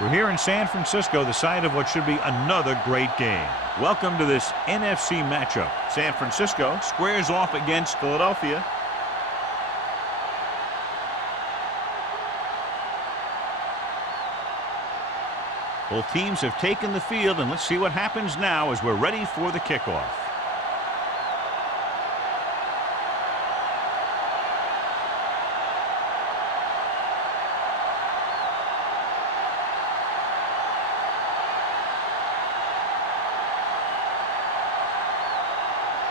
We're here in San Francisco, the site of what should be another great game. Welcome to this NFC matchup. San Francisco squares off against Philadelphia. Both teams have taken the field, and let's see what happens now as we're ready for the kickoff.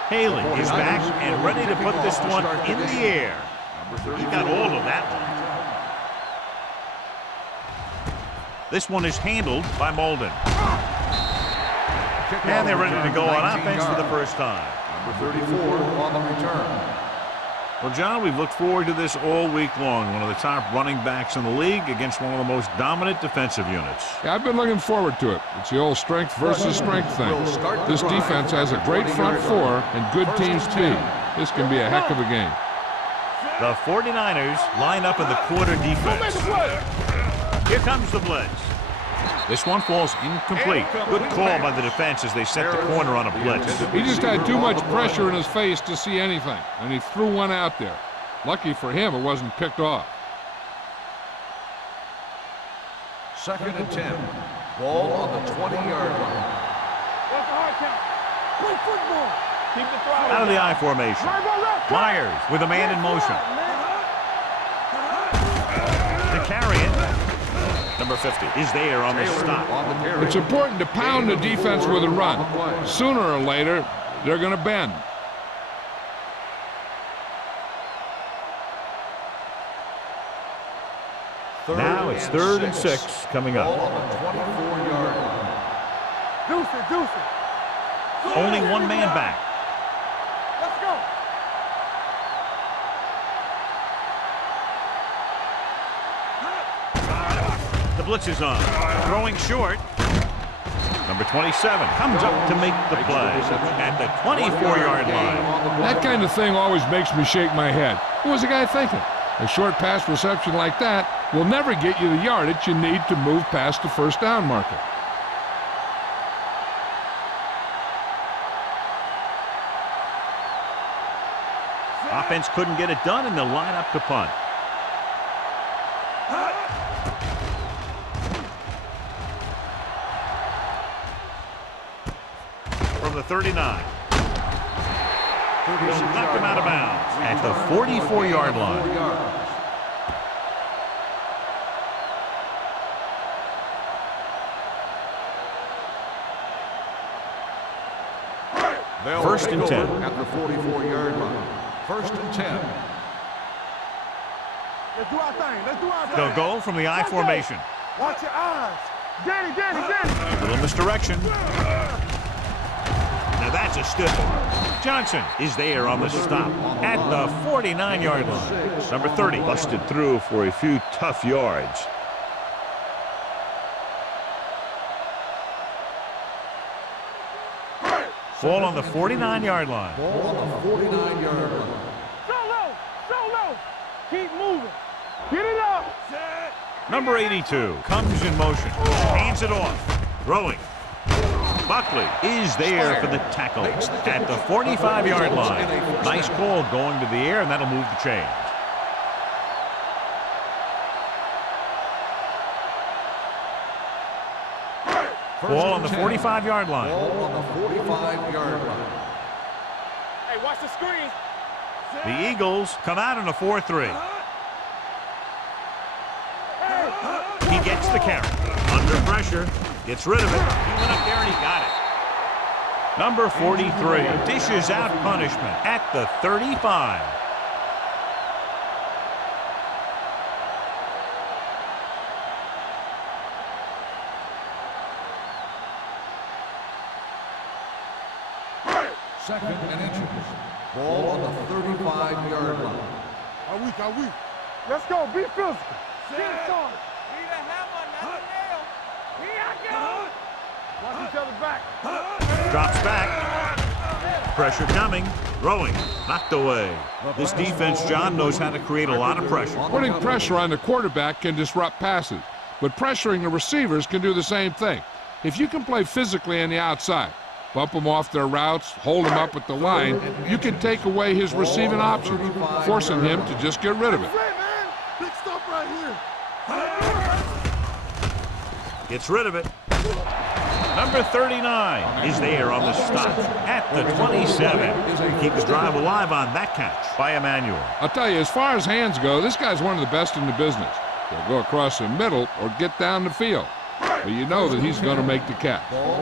Haley is back and ready to put this one in the air. He got all of that one. This one is handled by Molden. And they're ready to go on offense for the first time. Number 34 on the return. Well, John, we've looked forward to this all week long. One of the top running backs in the league against one of the most dominant defensive units. Yeah, I've been looking forward to it. It's the old strength versus strength thing. This defense has a great front four and good team speed. This can be a heck of a game. The 49ers line up in the quarter defense. Here comes the blitz. This one falls incomplete. Good call by the defense as they set the corner on a blitz. He just had too much pressure in his face to see anything, and he threw one out there. Lucky for him, it wasn't picked off. 2nd and 10. Ball on the 20-yard line. What's the hard count? Play football. Keep the throw. Out of the I formation. Myers with a man in motion. To carry it. Number 50 is there on the stop. It's important to pound the defense with a run. Sooner or later, they're going to bend. Now it's 3rd and 6 coming up. Deuce it. Only one man back. Let's go. The blitz is on. Throwing short. Number 27 comes up to make the play at the 24-yard line. That kind of thing always makes me shake my head. What was the guy thinking? A short pass reception like that will never get you the yardage you need to move past the first down marker. Offense couldn't get it done, and they'll line up to punt. From the 39. He'll knock him out of bounds at the 44-yard line. First and 10. At the 44-yard line. 1st and 10. Let's do our thing. They'll go from the I formation. Watch your eyes. Get it. Little misdirection. Now that's a stiff one. Johnson is there on the stop at the 49-yard line. Number 30 busted through for a few tough yards. Ball on the 49-yard line. Ball on the 49-yard line. Solo. Keep moving. Get it up. Number 82 comes in motion. Hands it off. Throwing. Buckley is there for the tackle at the 45-yard line. Nice call going to the air, and that'll move the chains. Ball on the 45-yard line. Ball on the 45-yard line. Hey, watch the screen. The Eagles come out in a 4-3. He gets the carry. Under pressure. Gets rid of it. He went up there and he got it. Number 43 dishes out punishment at the 35. Second and inches. Ball on the 35-yard line. Are we? Let's go. Be physical. Get it on. Be the hammer, not the nail. Here I go. Watch each other back. Drops back. Pressure coming. Throwing. Knocked away. This defense, John, knows how to create a lot of pressure. Putting pressure on the quarterback can disrupt passes. but pressuring the receivers can do the same thing. If you can play physically on the outside, bump them off their routes, hold them up at the line, you can take away his receiving options, forcing him to just get rid of it. Big stop right here. Gets rid of it. Number 39 is there on the stop at the 27. Keep the drive alive on that catch by Emmanuel. I'll tell you, as far as hands go, this guy's one of the best in the business. He'll go across the middle or get down the field. But you know that he's going to make the catch.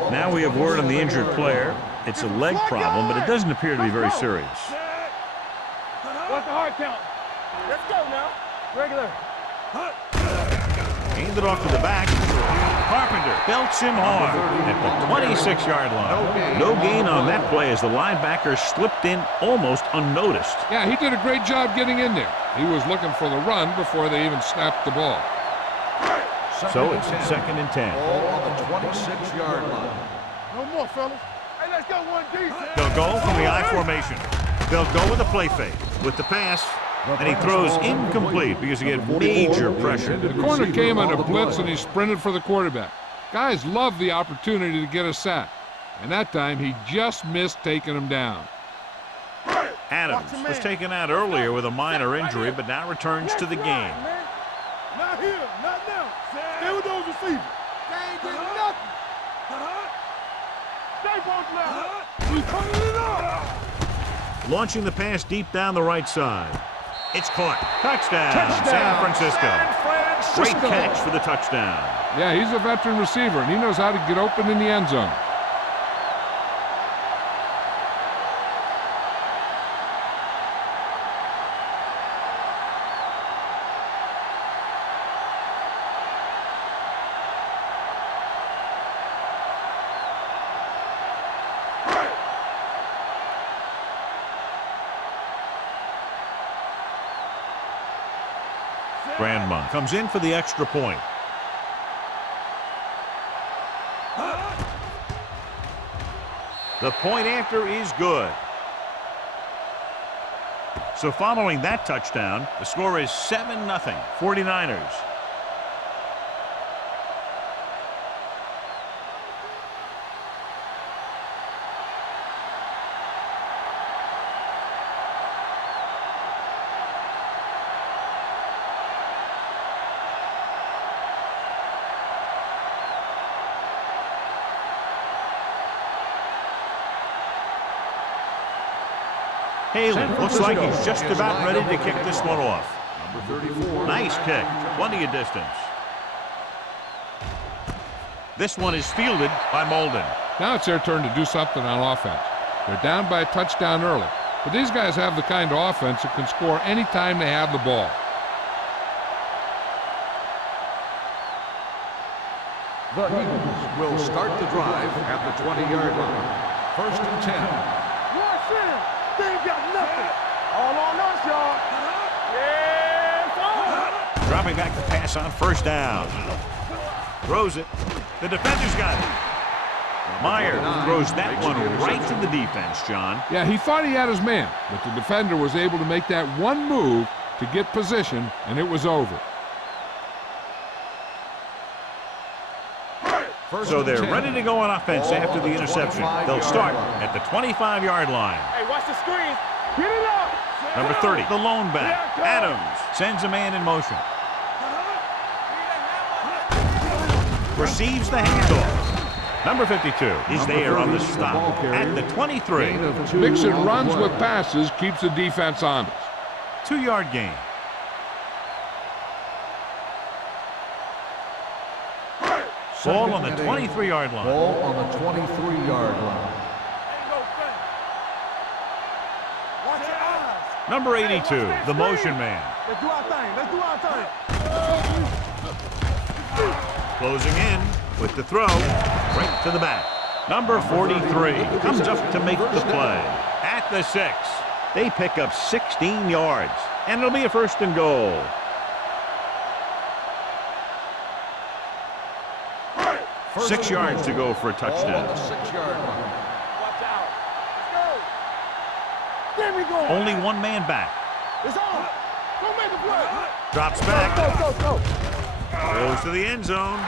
Now we have word on the injured player. It's a leg problem, but it doesn't appear to be very serious. What's the hard count? Let's go now. Regular. Handed off to the back. Carpenter belts him hard at the 26-yard line. No gain on that play as the linebacker slipped in almost unnoticed. Yeah, he did a great job getting in there. He was looking for the run before they even snapped the ball. So it's 2nd and 10. Ball on the 26-yard line. No more, fellas. Hey, let's go one deep. They'll go from the I formation. They'll go with the play fake. With the pass, and he throws incomplete because he had major pressure. The corner came on a blitz and he sprinted for the quarterback. Guys love the opportunity to get a sack. And that time he just missed taking him down. Adams was taken out earlier with a minor injury, but now returns to the game. Not here, not now. Stay with those receivers. They ain't getting nothing. Stay both left. He's putting it up. Launching the pass deep down the right side. It's caught. Touchdown, San Francisco. Great catch for the touchdown. Yeah, he's a veteran receiver, and he knows how to get open in the end zone. Grandma comes in for the extra point. The point after is good. So following that touchdown, the score is 7-0, 49ers. Haley looks like he's just about ready to kick this one off. Number 34. Nice kick, plenty of distance. This one is fielded by Molden. Now it's their turn to do something on offense. They're down by a touchdown early, but these guys have the kind of offense that can score anytime they have the ball. The Eagles will start the drive at the 20-yard line. 1st and 10. Watch in. They ain't got nothing. All on us, y'all. Yeah, Dropping back the pass on 1st down. Throws it. The defender's got it. Meyer throws that one right to the defense, John. Yeah, he thought he had his man, but the defender was able to make that one move to get position, and it was over. So they're ready to go on offense after the interception. They'll start at the 25-yard line. Hey, watch the screen. Get it up. Number 30, the lone back, Adams, sends a man in motion. Receives the handoff. Number 52 is there on the stop at the 23. Mixing runs with passes keeps the defense honest. 2-yard gain. Ball on the 23-yard line. Ball on the 23-yard line. Watch your eyes. Number 82, the motion man. Let's do our thing. Let's do our thing. Closing in with the throw right to the back. Number 43 comes up to make the play. At the 6, they pick up 16 yards, and it'll be a 1st and goal. First 6 yards to go for a Ball touchdown. on the 6-yard line. Watch out. Let's go. There we go. Only one man back. It's on. Go make a play. Drops back. Go. Goes to the end zone.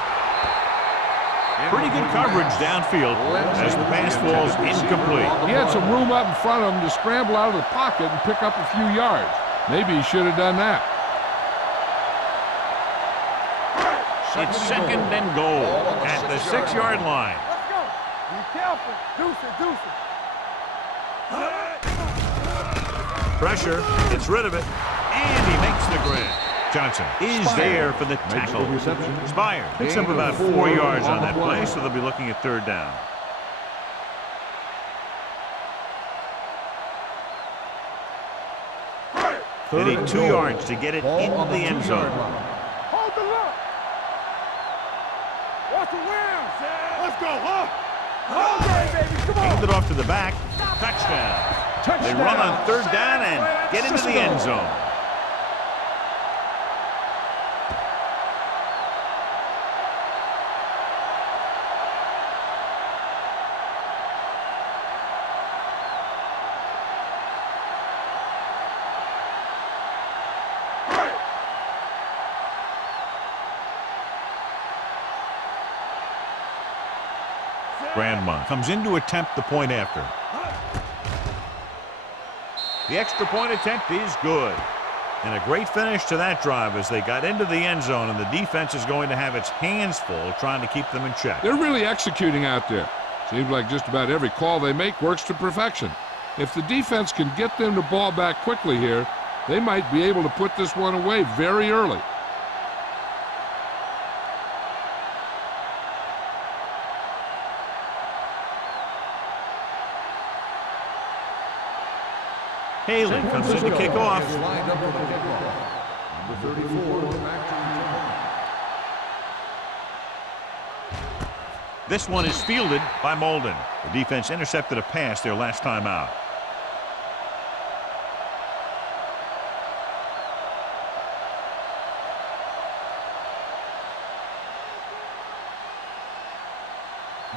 Pretty good coverage downfield as the pass falls incomplete. He had some room up in front of him to scramble out of the pocket and pick up a few yards. Maybe he should have done that. It's second and goal at the 6-yard line. Let's go. Be careful. Deuce it, deuce it. Pressure, gets rid of it, and he makes the grab. Johnson is there for the tackle. Spire picks up about 4 yards on that play, so they'll be looking at third down. They need 2 yards to get it into the end zone. Hold the look. Watch the wheel. Let's go, huh? Okay, baby, come on. Hand it off to the back. Touchdown. They run on third down and get into the end zone. Grandma comes in to attempt the point after. The extra point attempt is good. And a great finish to that drive as they got into the end zone, and the defense is going to have its hands full trying to keep them in check. They're really executing out there. Seems like just about every call they make works to perfection. If the defense can get them the ball back quickly here, they might be able to put this one away very early. Haley comes in to kick off. Lined up for the kickoff. Number 34, back to return. This one is fielded by Molden. The defense intercepted a pass their last time out.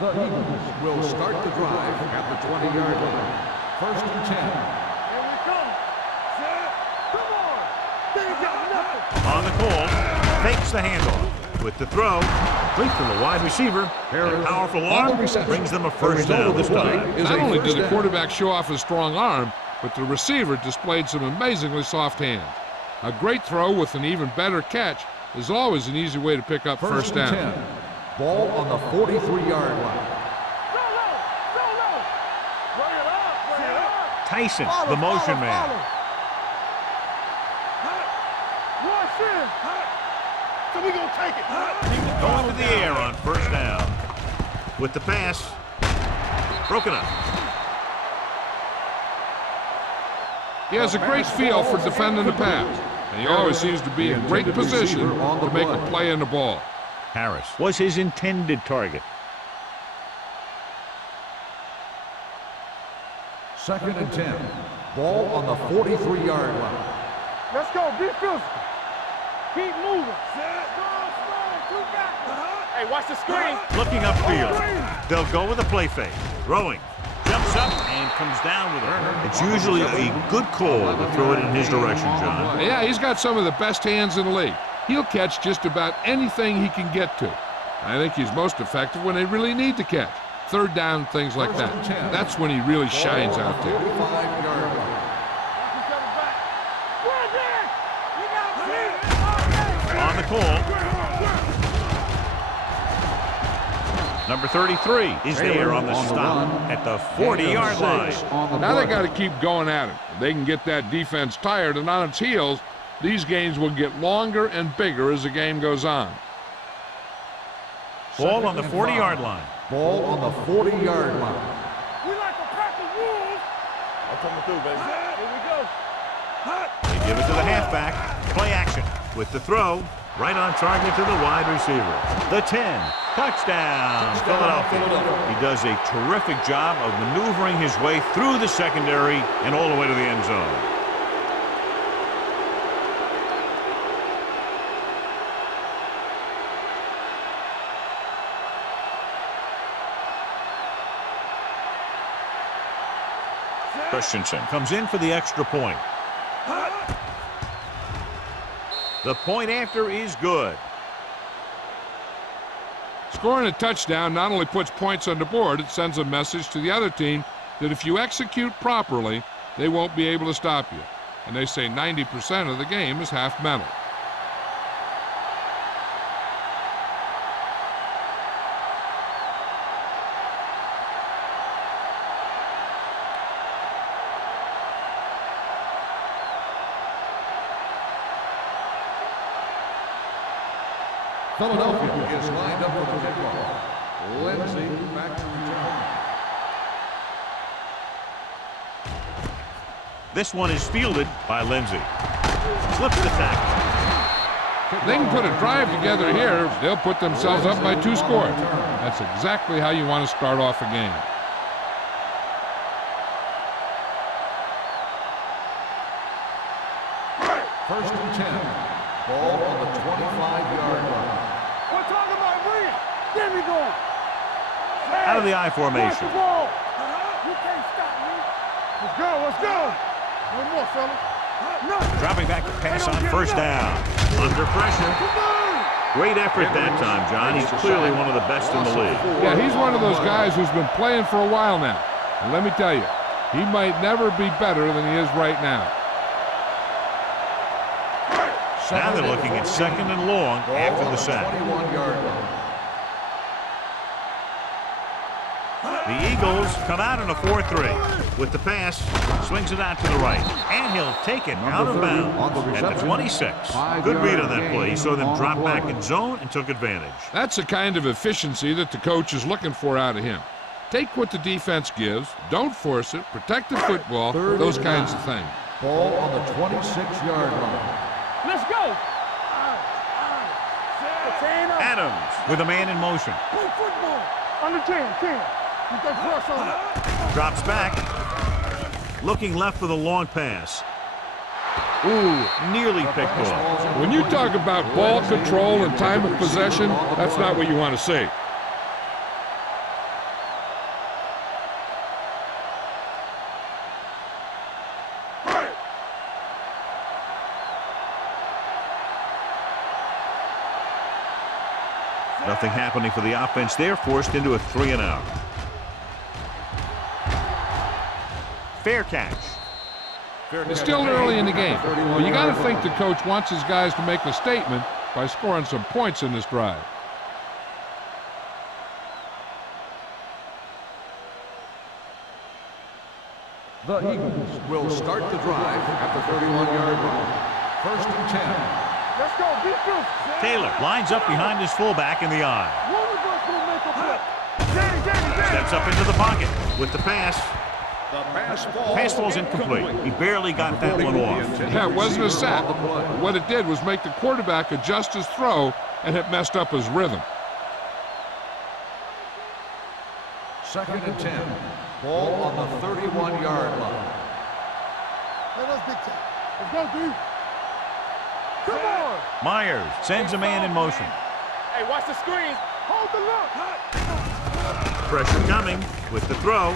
The Eagles will start the drive at the 20-yard line. First and 10. Here we come. Set. Come on. They ain't got nothing. On the call, fakes the handoff. With the throw, complete from the wide receiver. And a powerful arm brings them a first down this time. Not only did the quarterback show off his strong arm, but the receiver displayed some amazingly soft hands. A great throw with an even better catch is always an easy way to pick up first down. 10. Ball on the 43-yard line. Solo. Bring it up. Tyson, the motion man. Rush in. So we gonna take it. Going to the air on first down. With the pass, broken up. He has a great feel for defending the pass, and he always seems to be in great position to make a play in the ball. Harris was his intended target. Second and 10. Ball on the 43-yard line. Let's go. Be physical. Keep moving. Two back. Hey, watch the screen. Looking upfield. They'll go with a play fake. Throwing. Jumps up and comes down with it. It's usually a good call to throw it in his direction, John. Yeah, he's got some of the best hands in the league. He'll catch just about anything he can get to. I think he's most effective when they really need to catch. Third down, things like that. That's when he really shines out there. 45-yard line. On the call. Number 33 is there on the stop at the 40-yard line. Now they got to keep going at it. If they can get that defense tired and on its heels, these games will get longer and bigger as the game goes on. Ball on the 40-yard line. Ball on the 40-yard line. We like to practice rules. I'm coming through, baby. Here we go. They give it to the halfback. Play action with the throw. Right on target to the wide receiver. The 10. Touchdown, Philadelphia. He does a terrific job of maneuvering his way through the secondary and all the way to the end zone. Christensen comes in for the extra point. The point after is good. Scoring a touchdown not only puts points on the board, it sends a message to the other team that if you execute properly, they won't be able to stop you. And they say 90% of the game is half mental. Philadelphia is lined up for the kickoff. Lindsay back to return. This one is fielded by Lindsay. Slips the tackle. They can put a drive together here. They'll put themselves up by 2 scores. That's exactly how you want to start off a game. First and 10. Ball on the 25-yard line. We're talking about bring it. There we go. Out of the I formation. You can't stop me. Let's go, let's go. One more, fella. No. Dropping back to pass on first down. Under pressure. Great effort that time, John. He's clearly one of the best in the league. Yeah, he's one of those guys who's been playing for a while now. And let me tell you, he might never be better than he is right now. Now they're looking at second and long after the sack. 21-yard line. The Eagles come out in a 4-3. With the pass, swings it out to the right. And he'll take it out of bounds at the 26. Good read on that play. He saw them drop back in zone and took advantage. That's the kind of efficiency that the coach is looking for out of him. Take what the defense gives, don't force it, protect the football, those kinds of things. Ball on the 26-yard line. Let's go. Adams with a man in motion. Play football. Under 10. You got cross on it. Drops back. Looking left for the long pass. Ooh, nearly picked off. When you talk about ball control and time of possession, that's not what you want to see. Nothing happening for the offense there, forced into a 3-and-out. Fair catch. It's still early in the game, but you got to think the coach wants his guys to make a statement by scoring some points in this drive. The Eagles will start the drive at the 31-yard line. First and 10. Let's go. Be good. Taylor lines up behind his fullback in the I. One of us will make a play. Steps up into the pocket with the pass. The Pass falls incomplete. He barely got that one off. Yeah, it wasn't a sack. What it did was make the quarterback adjust his throw, and it messed up his rhythm. Second and 10. Ball on the 31-yard line. Let's go, dude. Come on. Myers sends a man in motion. Hey, watch the screen. Hold the look. Pressure coming with the throw.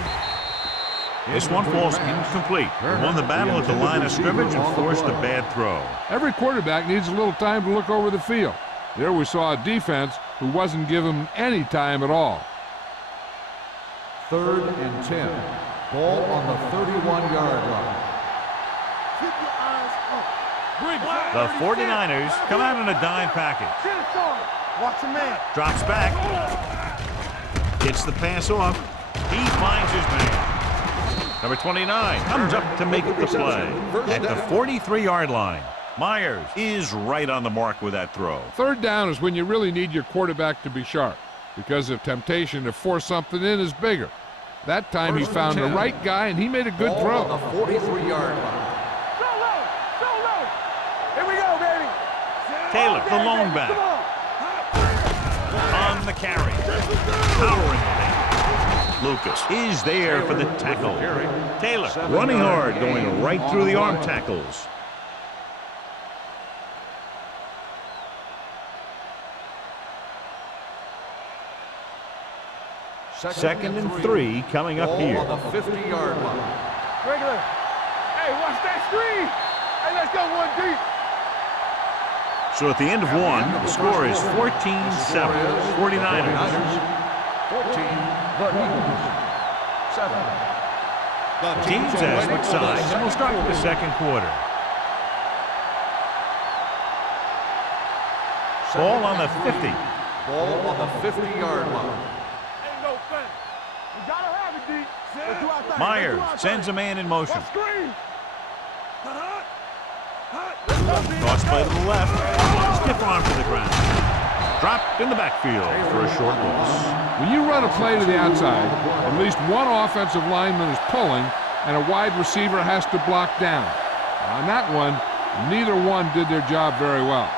This one falls incomplete. He won the battle at the line of scrimmage and forced a bad throw. Every quarterback needs a little time to look over the field. There we saw a defense who wasn't given any time at all. Third and 10. Ball on the 31-yard line. Keep your eyes up. The 49ers come out in a dime package. Watch a man. Drops back. Gets the pass off. He finds his man. Number 29 comes up to make the play at the 43-yard line. Myers is right on the mark with that throw. Third down is when you really need your quarterback to be sharp, because the temptation to force something in is bigger. That time he found the right guy, and he made a good throw. On the 43-yard line. Go low. Here we go, baby. Taylor, the lone back. On the carry. Powering it in. Lucas is there for the tackle. Taylor running hard, going right through the arm tackles. Second and 3 coming up here. On the 50-yard line. Regular. Hey, watch that screen. Hey, let's go one deep. So at the end of one, the score is 14-7, 49ers. 14, the Eagles. 7. The Teams as switch sides, and we'll start with the second quarter. Ball on the 50. Ball on the 50-yard line. Ain't no thing. We gotta have it, D. Let's do our thing. Myers sends a man in motion. What screen? Toss play to the left. Stiff arm to the ground. Dropped in the backfield for a short loss. When you run a play to the outside, at least one offensive lineman is pulling, and a wide receiver has to block down. On that one, neither one did their job very well.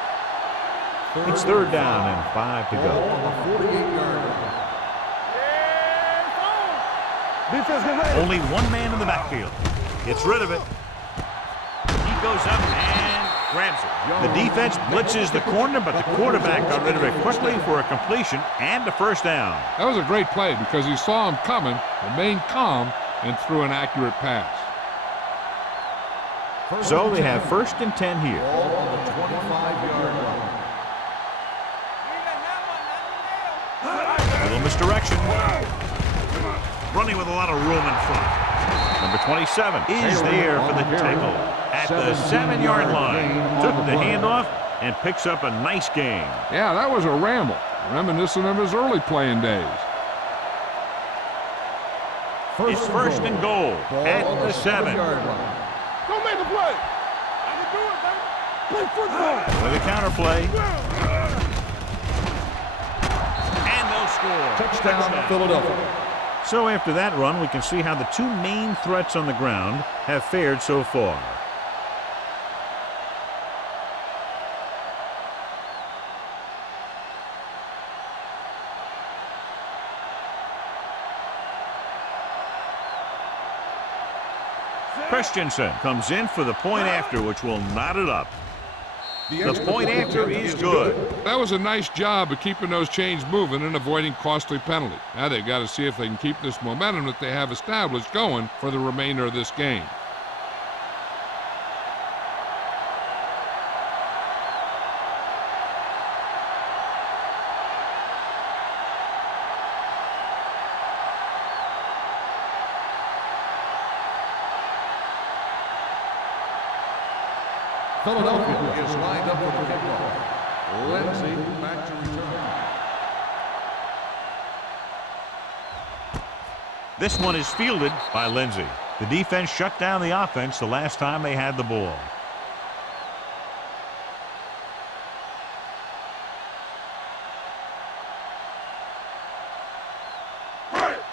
It's third down and 5 to go. On the 48-yard line. Defense get ready. Only one man in the backfield. Gets rid of it. He goes up and grabs it. The defense blitzes the corner, but the quarterback got rid of it quickly for a completion and a first down. That was a great play because he saw him coming, remained calm, and threw an accurate pass. So they have first and 10 here. Ball on the 25-yard line. Little misdirection. Running with a lot of room in front. Number 27 is there for the tackle at the 7-yard line. Took the handoff and picks up a nice gain. Yeah, that was a ramble, reminiscent of his early playing days. It's first and goal at the 7. Go make the play. I can do it, baby. Play football. With a counter play. And they'll score. Touchdown, Philadelphia. So after that run, we can see how the two main threats on the ground have fared so far. Christensen comes in for the point after, which will knot it up. The point after is good. That was a nice job of keeping those chains moving and avoiding costly penalty. Now they've got to see if they can keep this momentum that they have established going for the remainder of this game. Philadelphia is lined up for the kickoff. Lindsey back to return. This one is fielded by Lindsey. The defense shut down the offense the last time they had the ball.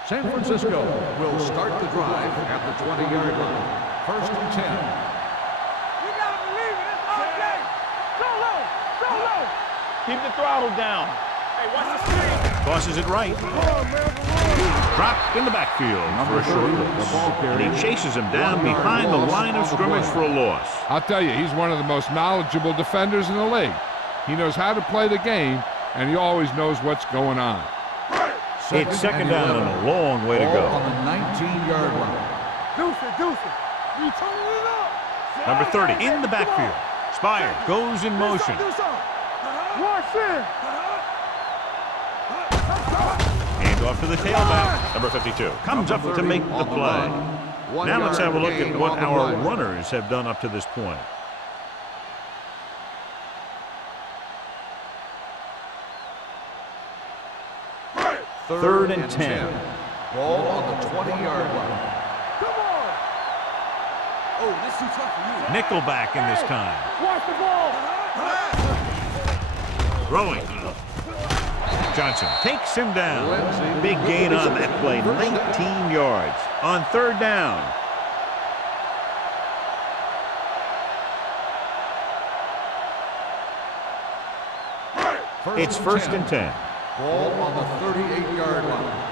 San Francisco will start the drive at the 20-yard line. First and 10. Keep the throttle down. Hey, watch the screen. Tosses it right. Dropped in the backfield for a short loss. And he chases him down behind the line of scrimmage for a loss. I'll tell you, he's one of the most knowledgeable defenders in the league. He knows how to play the game, and he always knows what's going on. It's second down and a long way to go. On the 19-yard line. Deuce it. You turning it up. Number 30 in the backfield. Spire goes in motion. Watch it. Hand off to the tailback. Number 52 comes up to make the play. Now let's have a look at what our runners have done up to this point. Third and 10. Ball on the 20-yard line. Come on. Oh, this is too tough for you. Nickelback in this time. Watch the ball. Throwing. Johnson takes him down. Big gain on that play. 19 yards on third down. It's first and 10. Ball on the 38-yard line.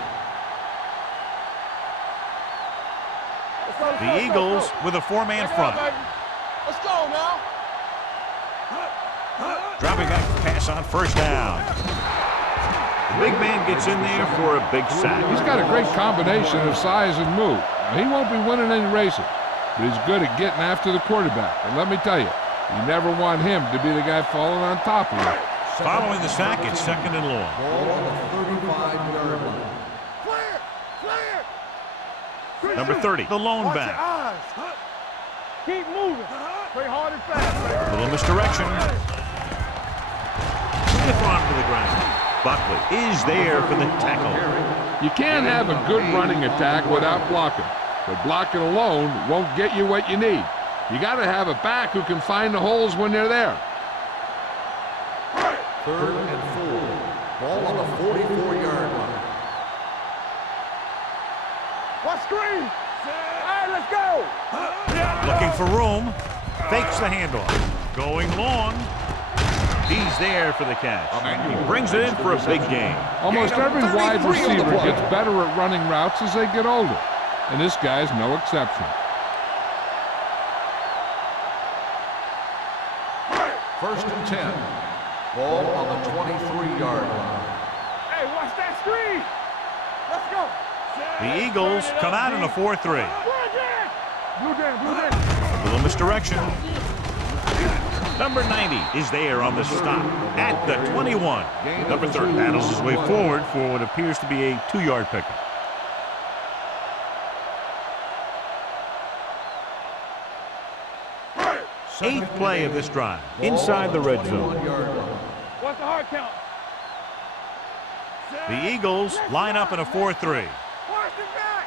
The Eagles with a four-man front. Let's go now. Dropping back pass on first down. The big man gets in there for a big sack. He's got a great combination of size and move. Now, he won't be winning any races, but he's good at getting after the quarterback. And let me tell you, You never want him to be the guy falling on top of you. Following the sack, it's 2nd and long. Ball on the 35-yard line. Clear! Number 30, the lone Watch back. your eyes. Keep moving. Play hard and fast. Little misdirection. Stiff arm to the ground. Buckley is there for the tackle. You can't have a good running attack without blocking, but blocking alone won't get you what you need. You got to have a back who can find the holes when they're there. 3rd and 4. Ball on the 44-yard line. Watch screen. All right, let's go. Looking for room. Fakes the handoff. Going long. He's there for the catch. He brings it in for a big gain. Almost every wide receiver gets better at running routes as they get older, and this guy's no exception. 1st and 10. Ball on the 23-yard line. Hey, watch that screen. Let's go. The Eagles come out in a 4-3. Blue jam. A little misdirection. Number 90 is there on the stop at the 21. Number 30 battles his way forward for what appears to be a 2-yard pickup. Eighth play of this drive, inside the red zone. What's the hard count? The Eagles line up in a 4-3. Watch the back.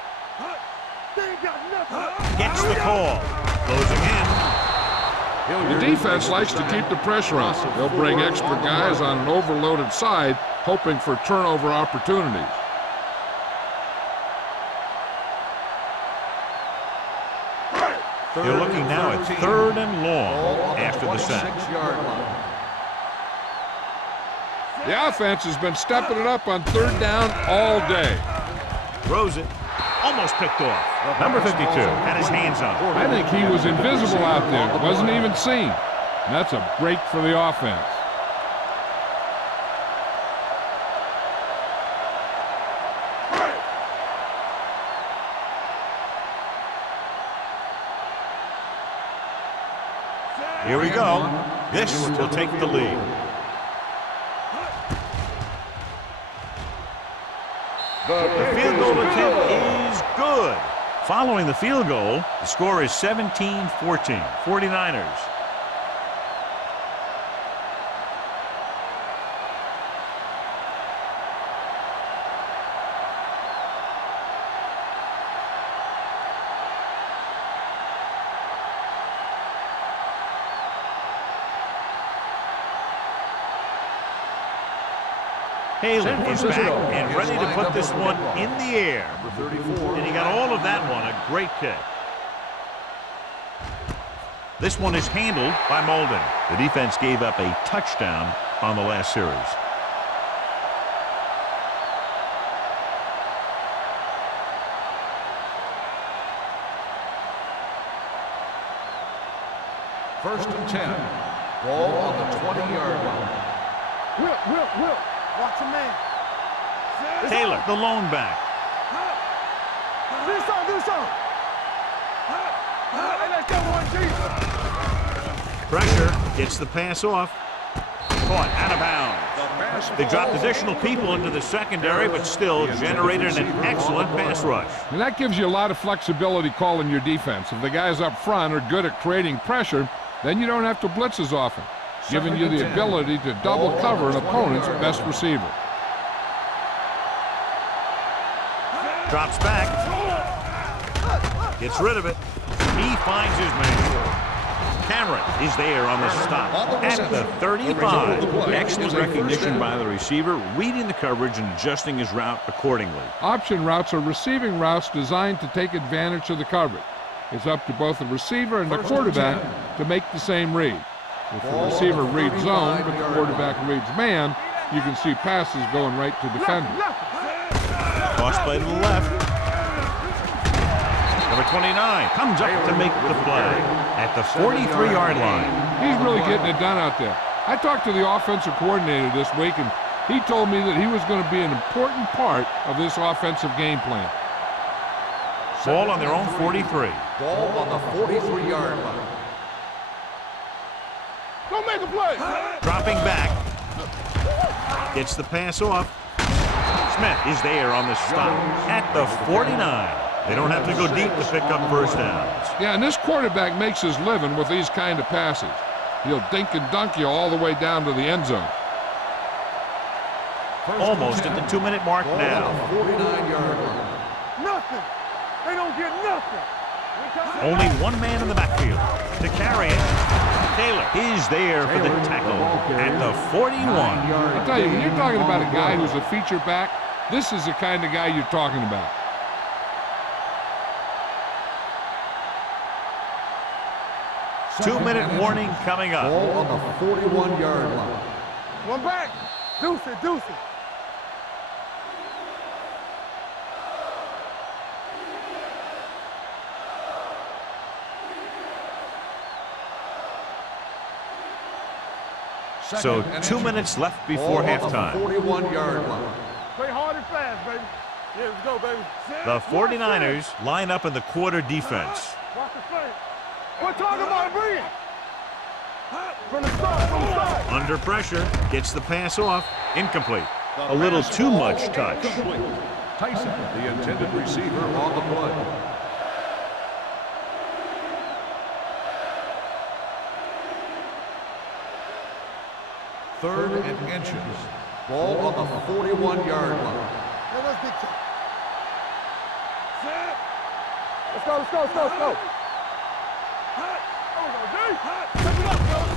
They ain't got nothing. Gets the call. Closing in. The defense likes to keep the pressure on. They'll bring extra guys on an overloaded side, hoping for turnover opportunities. You're looking now at 3rd and long after the sack. 26-yard line. The offense has been stepping it up on 3rd down all day. Throws it. Almost picked off. Number 52 had his hands on it. I think he was invisible out there. Wasn't even seen. And that's a break for the offense. Here we go. This will take the lead. The field goal attempt is good. Following the field goal, the score is 17-14. 49ers. Haley is back and ready to put this one in the air. And he got all of that one, a great kick. This one is handled by Molden. The defense gave up a touchdown on the last series. First and 10. Ball on the 20-yard line. Will. Watch a man. Taylor, the lone back. Do some. Hey, let's go, one, Pressure gets the pass off. Caught out of bounds. They dropped additional people into the secondary, but still generated an excellent pass rush. And that gives you a lot of flexibility calling your defense. If the guys up front are good at creating pressure, then you don't have to blitz as often, giving you the ability to double cover an opponent's best receiver. Drops back. Gets rid of it. He finds his man. Cameron is there on the stop at the 35. Excellent recognition by the receiver, reading the coverage and adjusting his route accordingly. Option routes are receiving routes designed to take advantage of the coverage. It's up to both the receiver and the quarterback to make the same read. If the receiver reads zone, but the quarterback reads man, you can see passes going right to defenders. Toss play to the left. Number 29 comes up to make the play at the 43-yard line. He's really getting it done out there. I talked to the offensive coordinator this week, and he told me that he was going to be an important part of this offensive game plan. Ball on their own 43. Ball on the 43-yard line. Go make a play. Dropping back. Gets the pass off. Smith is there on the stop at the 49. They don't have to go deep to pick up first downs. Yeah, and this quarterback makes his living with these kind of passes. He'll dink and dunk you all the way down to the end zone. Almost at the 2-minute mark now. 49-yard line. Nothing. They don't get nothing. Only one man in the backfield to carry it. Taylor is there for the tackle at the 41. I'll tell you, when you're talking about a guy who's a feature back, this is the kind of guy you're talking about. Two-minute warning coming up. Ball on the 41-yard line. One back. Deuce it, deuce it. So 2 minutes left before halftime. 41-yard line. Play hard and fast, baby. Yeah, let's go, baby. The 49ers line up in the quarter defense. Watch the play. We're talking about bringing. From the start, from the start. Under pressure, gets the pass off. Incomplete. A little too much touch. Tyson, the intended receiver, on the play. Third and inches. Ball on the 41-yard line. Let's get to it. Let's go, let's go, let's go, let's go.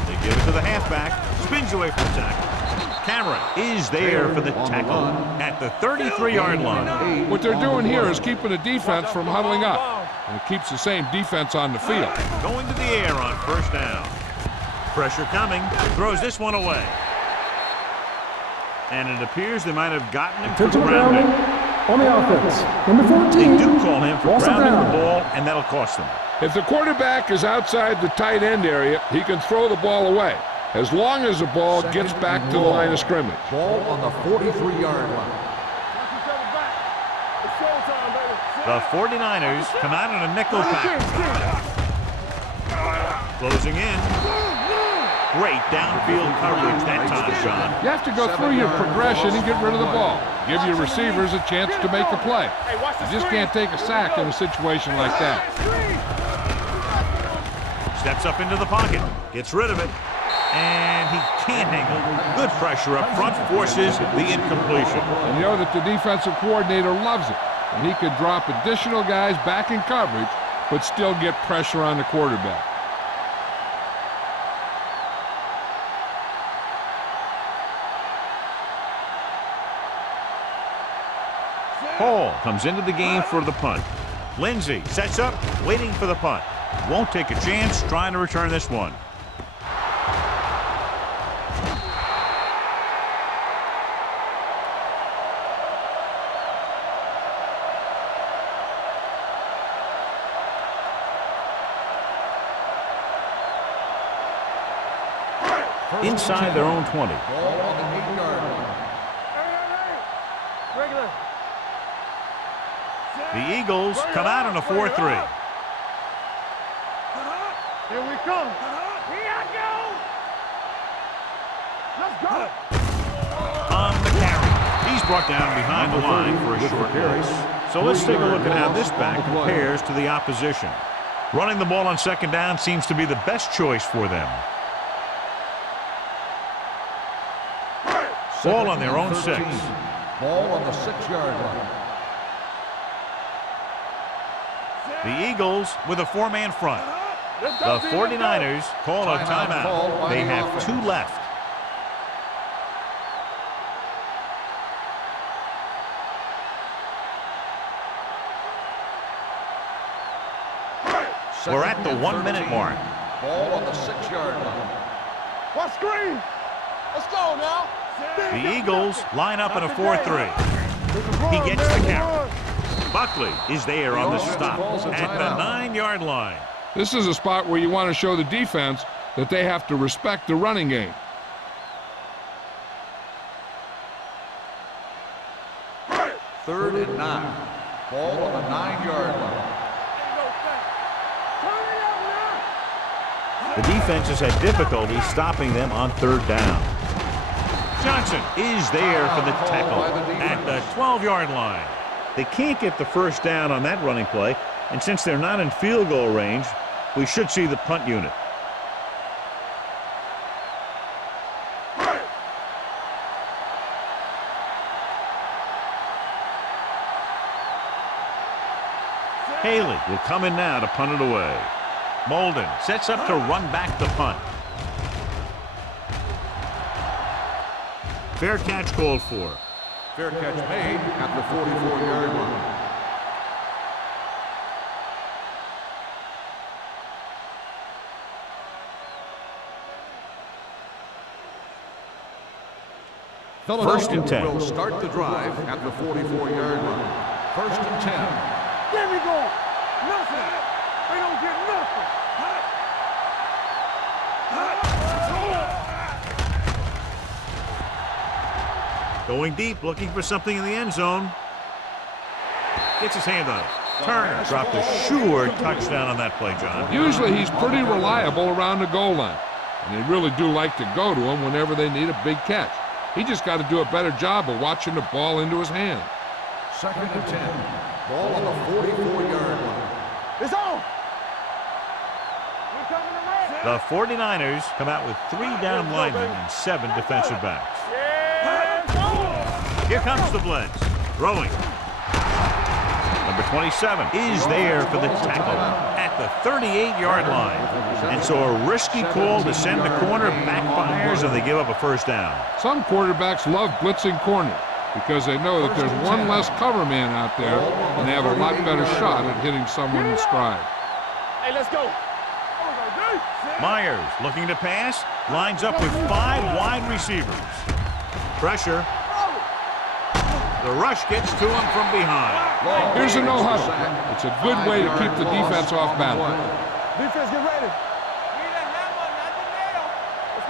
They give it to the halfback. Spins away from the tackle. Cameron is there for the tackle at the 33-yard line. What they're doing here is keeping the defense from huddling up. And it keeps the same defense on the field. Going to the air on first down. Pressure coming. Throws this one away. And it appears they might have gotten him for grounding. On the offense, number 14. They do call him for Loss of grounding down. the ball, and that'll cost them. If the quarterback is outside the tight end area, he can throw the ball away, as long as the ball gets back to the line of scrimmage. Ball on the 43-yard line. The 49ers come out in a nickel pack. Closing in. Great downfield coverage that time, John. You have to go through your progression and get rid of the ball. Give your receivers a chance to make a play. You just can't take a sack in a situation like that. Steps up into the pocket. Gets rid of it. And he can't handle it. Good pressure up front forces the incompletion. And you know that the defensive coordinator loves it. And he could drop additional guys back in coverage, but still get pressure on the quarterback. Hall comes into the game for the punt. Lindsey sets up, waiting for the punt. Won't take a chance, trying to return this one. Inside their own 20. Ball on the 8-yard line. Regular. The Eagles come out in a 4-3. Here we come. Here I go. Let's go. On the carry. He's brought down behind the line for a short race. So let's take a look at how this back compares to the opposition. Running the ball on second down seems to be the best choice for them. Ball on their own 6. Ball on the 6-yard line. The Eagles with a 4-man front. The 49ers call a timeout. They have 2 left. We're at the 1-minute mark. Ball on the 6-yard line. What screen? Let's go now. The Eagles line up in a 4-3. He gets the carry. Buckley is there on the stop at the 9-yard line. This is a spot where you want to show the defense that they have to respect the running game. Third and 9. Ball on the 9-yard line. The defense has had difficulty stopping them on third down. Johnson is there for the tackle at the 12-yard line. They can't get the first down on that running play, and since they're not in field goal range, we should see the punt unit. Haley will come in now to punt it away. Molden sets up to run back the punt. Fair catch called for. Fair catch made at the 44-yard line. First and 10. Will start the drive at the 44-yard line. First and 10. There we go. Nothing. They don't get nothing. Going deep, looking for something in the end zone. Gets his hand on it. Turner dropped a sure touchdown on that play, John. Usually he's pretty reliable around the goal line, and they really do like to go to him whenever they need a big catch. He just got to do a better job of watching the ball into his hand. Second and 10. Ball on the 44-yard line. It's on. We're coming around. The 49ers come out with 3 down linemen and 7 defensive backs. Here comes the blitz. Throwing. Number 27 is there for the tackle at the 38-yard line. And so a risky call to send the corner backfires, and they give up a first down. Some quarterbacks love blitzing corners because they know that there's one less cover man out there, and they have a lot better shot at hitting someone in stride. Hey, let's go. Myers looking to pass, lines up with 5 wide receivers. Pressure. The rush gets to him from behind. Here's a no-huddle. It's a good way to keep the defense off balance. Defense, get ready. Need a hammer, not the nail. Let's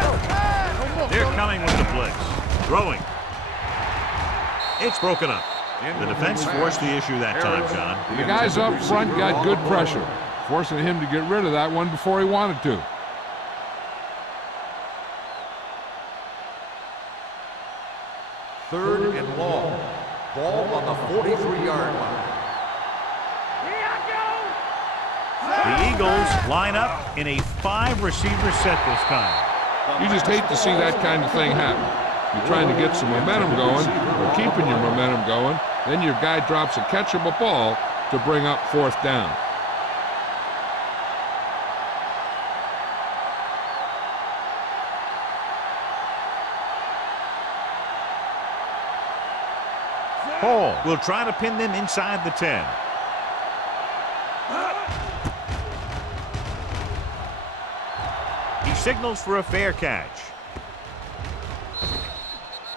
go. They're coming with the blitz. Throwing. It's broken up. The defense forced the issue that time, John. The guys up front got good pressure, forcing him to get rid of that one before he wanted to. Third and long. Ball on the 43-yard line. The Eagles line up in a 5-receiver set this time. You just hate to see that kind of thing happen. You're trying to get some momentum going, or keeping your momentum going, then your guy drops a catchable ball to bring up fourth down. Hall will try to pin them inside the 10. He signals for a fair catch.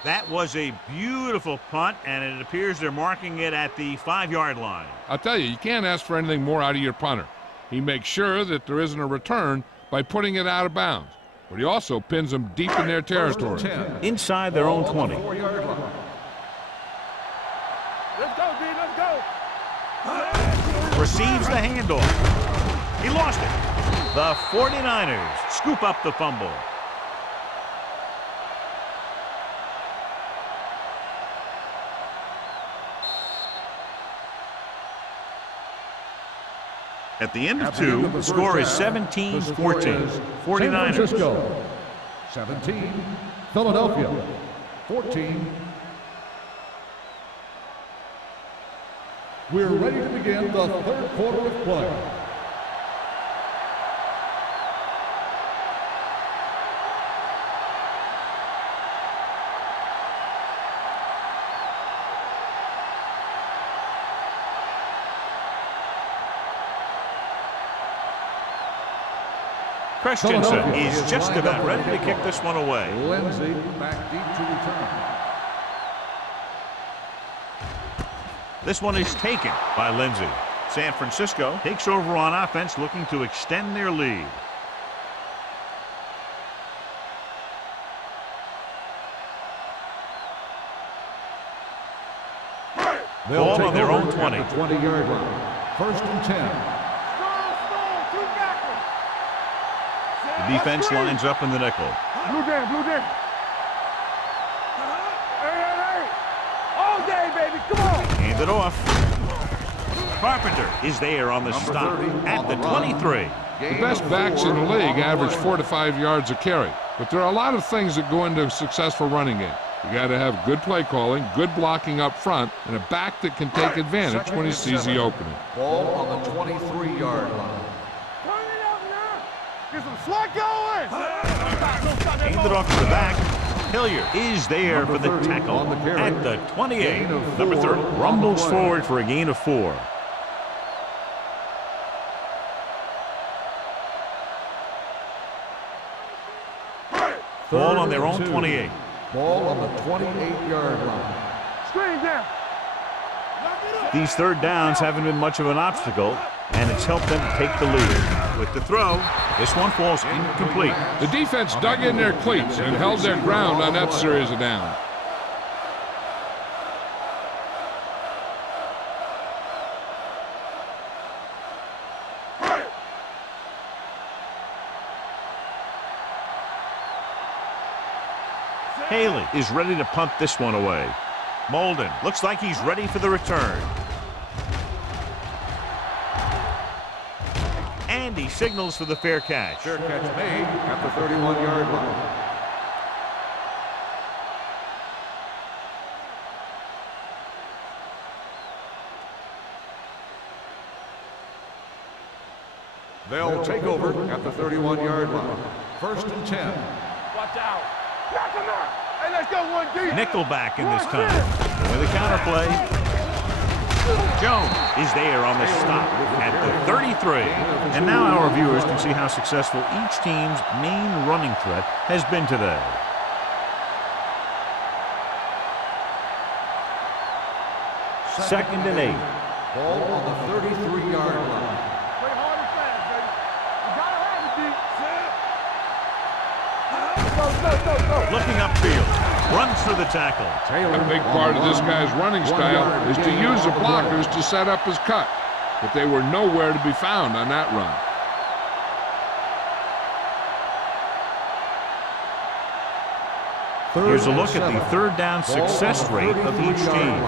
That was a beautiful punt, and it appears they're marking it at the 5-yard line. I'll tell you, you can't ask for anything more out of your punter. He makes sure that there isn't a return by putting it out of bounds, but he also pins them deep in their territory. Inside their own 20. Let's go, D. Let's go. Receives the handoff. He lost it. The 49ers scoop up the fumble. At the end of 2, the score is 17-14. 49ers. 17. Philadelphia. 14. We're ready to begin the third quarter of play. Christensen is just about ready to kick this one away. Lindsay back deep to return. This one is taken by Lindsay. San Francisco takes over on offense, looking to extend their lead. Ball on their own 20. 20-yard line. First and 10. defense lines up in the nickel. Blue down, blue down. Hey. All day, baby, come on. Hand it off. Carpenter is there on the stop at the 23. The best backs in the league average 4 to 5 yards a carry, but there are a lot of things that go into a successful running game. You got to have good play calling, good blocking up front, and a back that can take advantage when he sees the opening. Ball on the 23-yard line. Turn it up now. Get some slack going. Hand it off to the back. Hilliard is there for the tackle at the 28. Number 30 rumbles forward for a gain of 4. Ball on their own 28. Ball on the 28-yard line. Screen down. These third downs haven't been much of an obstacle, and it's helped them take the lead. With the throw, this one falls incomplete. The defense dug in their cleats and held their ground on that series of downs. Haley is ready to punt this one away. Molden looks like he's ready for the return. And he signals for the fair catch. Fair catch made at the 31-yard line. They'll take over at the 31-yard line. 1st and 10. Watch out. Knock him out. Hey, let's go one deep. Nickelback in this time. With a counterplay. Jones is there on the stop at the 33. And now our viewers can see how successful each team's main running threat has been today. Second and 8. Ball on the 33-yard line. Play hard and fast, baby. You gotta have it, D. Go. Looking upfield. Runs for the tackle. A big part of this guy's running style is to use the blockers to set up his cut, but they were nowhere to be found on that run. Here's a look at the third down success rate of each team.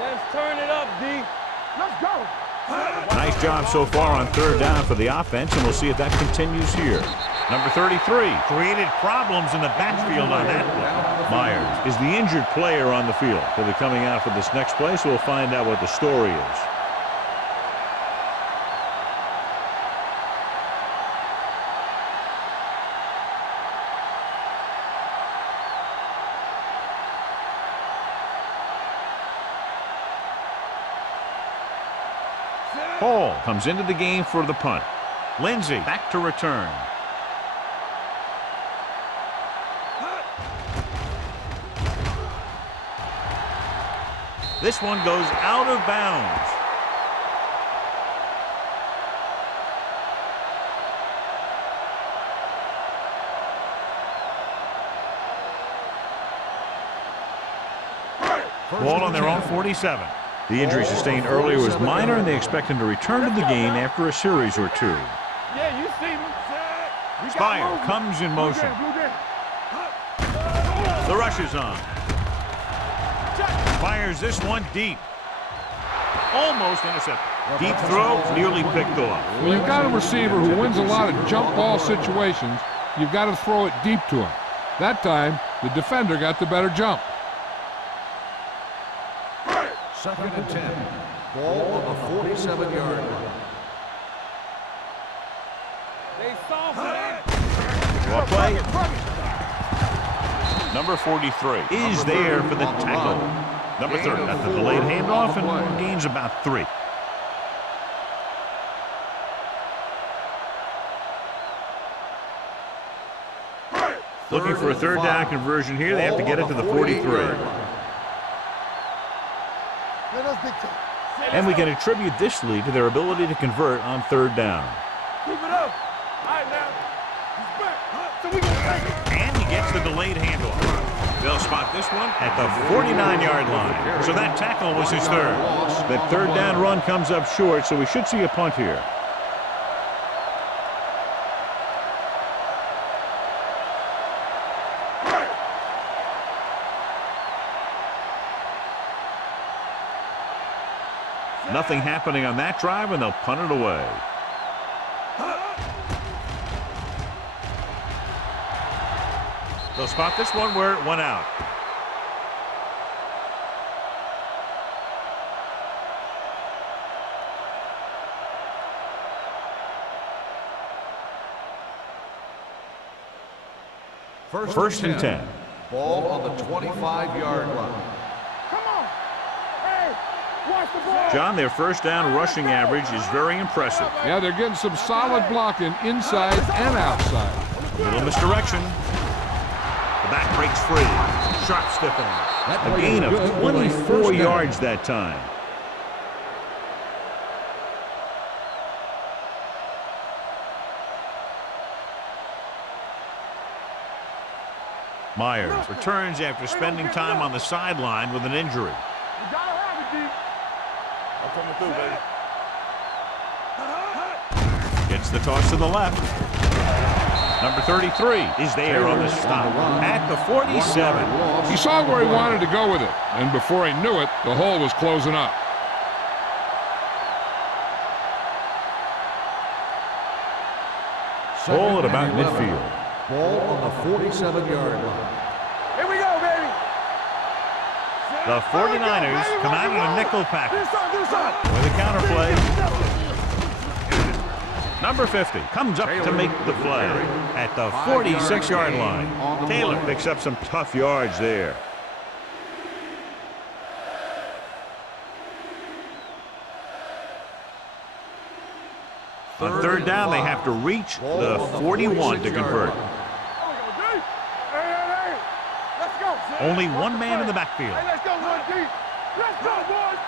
Let's turn it up, D. Let's go. Nice job so far on third down for the offense, and we'll see if that continues here. Number 33 created problems in the backfield on that play. Myers is the injured player on the field. He'll be coming out for this next play, so we'll find out what the story is. Hall comes into the game for the punt. Lindsey back to return. This one goes out of bounds. Ball on their own 47. The injury sustained earlier was minor, and they expect him to return to the game after a series or two. Yeah, you see me. Spire comes in motion. The rush is on. Fires this one deep. Almost intercepted. Deep throw, nearly picked off. When you've got a receiver who wins a lot of jump ball situations, you've got to throw it deep to him. That time, the defender got the better jump. 2nd and 10. Ball on the 47-yard line. They soft, man. Draw play. Number 43 is there for the tackle. Number 30 at the delayed handoff and gains about 3. Looking for a third down conversion here. They have to get it to the 43. And we can attribute this lead to their ability to convert on third down. Keep it up. All right, now. He's back. So we gonna take it. And he gets the delayed handoff. They'll spot this one at the 49-yard line. So that tackle was his third. That third down run comes up short, so we should see a punt here. Nothing happening on that drive, and they'll punt it away. They'll spot this one where it went out. First and 10. Ball on the 25-yard line. Come on. Hey, watch the ball. John, their first down rushing average is very impressive. Yeah, they're getting some solid blocking inside and outside. Little misdirection. The back breaks free. Sharp stiffening. A gain of 24 yards that time. Myers returns after spending time on the sideline with an injury. You gotta have it, D. I'm coming through, baby. Gets the toss to the left. Number 33 is there on the stop at the 47. He saw where he wanted to go with it, and before he knew it, the hole was closing up. Ball at about midfield. Ball on the 47-yard line. Here we go, baby. The 49ers come out in a nickel package This side. with a counterplay. Number 50 comes up to make the play at the 46-yard line. Taylor picks up some tough yards there. On third down, they have to reach the 41 to convert. Hey, let's go. Only one man in the backfield. Hey, let's go, 1D. Let's go, boys.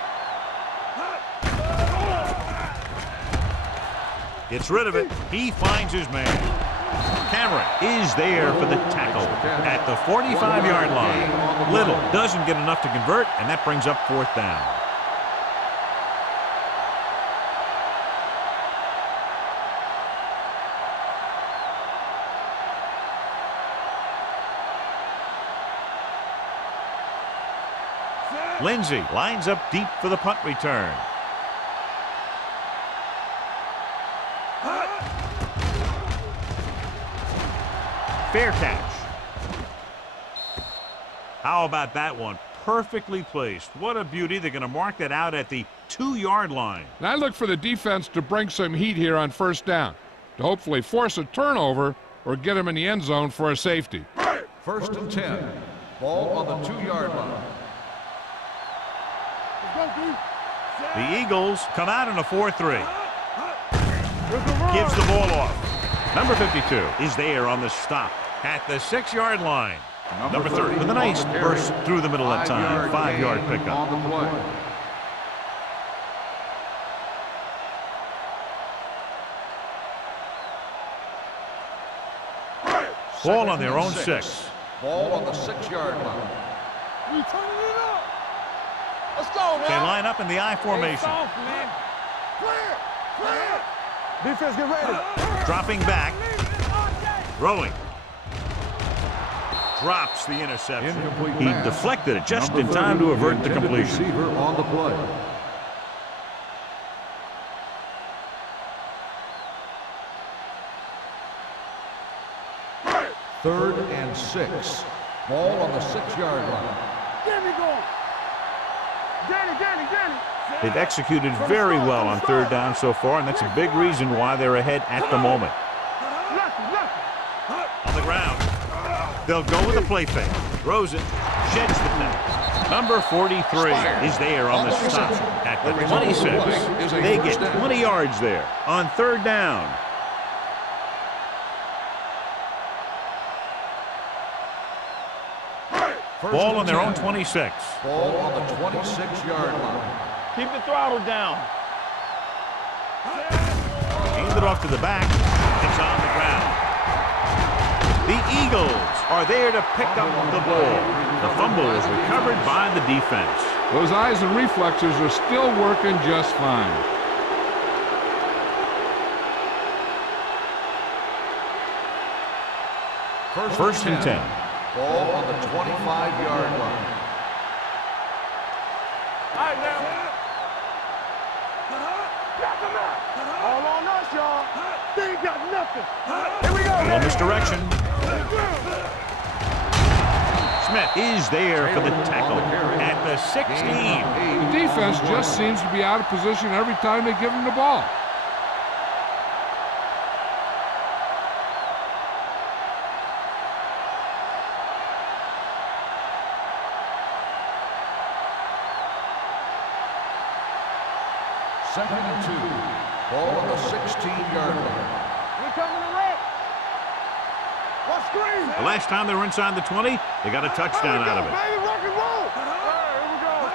Gets rid of it. He finds his man. Cameron is there for the tackle at the 45-yard line. Little doesn't get enough to convert, and that brings up fourth down. Lindsey lines up deep for the punt return. Fair catch. How about that one? Perfectly placed. What a beauty. They're going to mark that out at the 2-yard line. And I look for the defense to bring some heat here on first down, to hopefully force a turnover or get him in the end zone for a safety. First and 10. Ball on the 2-yard line. The Eagles come out in a 4-3. Gives the ball off. Number 52 is there on the stop at the 6-yard line. Number 30 with a nice burst through the middle of time. 5-yard pickup. On the play. Ball on their own 6. Ball on the 6-yard line. We turning it up. Let's go, man. They line up in the I formation. Soft, man. Clear. Defense, get ready. Dropping back. Throwing. Drops the interception. Incomplete He pass. deflected it just Number in time to 30, avert the intended completion. Receiver on the play. Third and 6. Ball on the 6-yard line. Get me going. Get it. They've executed very well on third down so far, and that's a big reason why they're ahead at the moment. On the ground. They'll go with a play fake. Throws it. Sheds the net. Number 43 is there on the stop at the 26. They get 20 yards there on third down. Ball on their own 26. Ball on the 26-yard line. Keep the throttle down. Hand it off to the back. It's on the ground. The Eagles are there to pick up the ball. The fumble is recovered by the defense. Those eyes and reflexes are still working just fine. First and 10. Ball on the 25-yard line. All right, now. All on us, y'all. They ain't got nothing. Here we go. A little misdirection. Smith is there for the tackle at the 16. The defense just seems to be out of position every time they give him the ball. Second and 2. Ball on the 16-yard line. We coming to wreck. Let's screen. The last time they were inside the 20, they got a touchdown out of it. Baby, rock and roll. Here we go.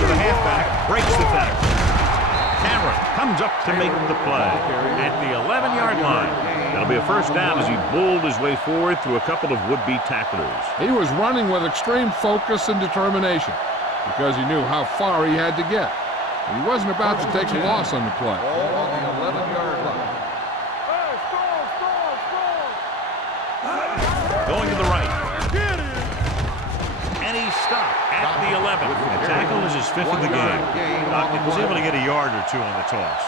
To the halfback, breaks the tackle. Cameron comes up to make the play at the 11-yard line. That'll be a first down as he bowled his way forward through a couple of would-be tacklers. He was running with extreme focus and determination because he knew how far he had to get. He wasn't about to take a loss on the play. Ball on the 11-yard line. Hey, score. Going to the right. And he's stopped at the 11. The tackle is his 5th of the game. Dawkins was able to get a yard or 2 on the toss.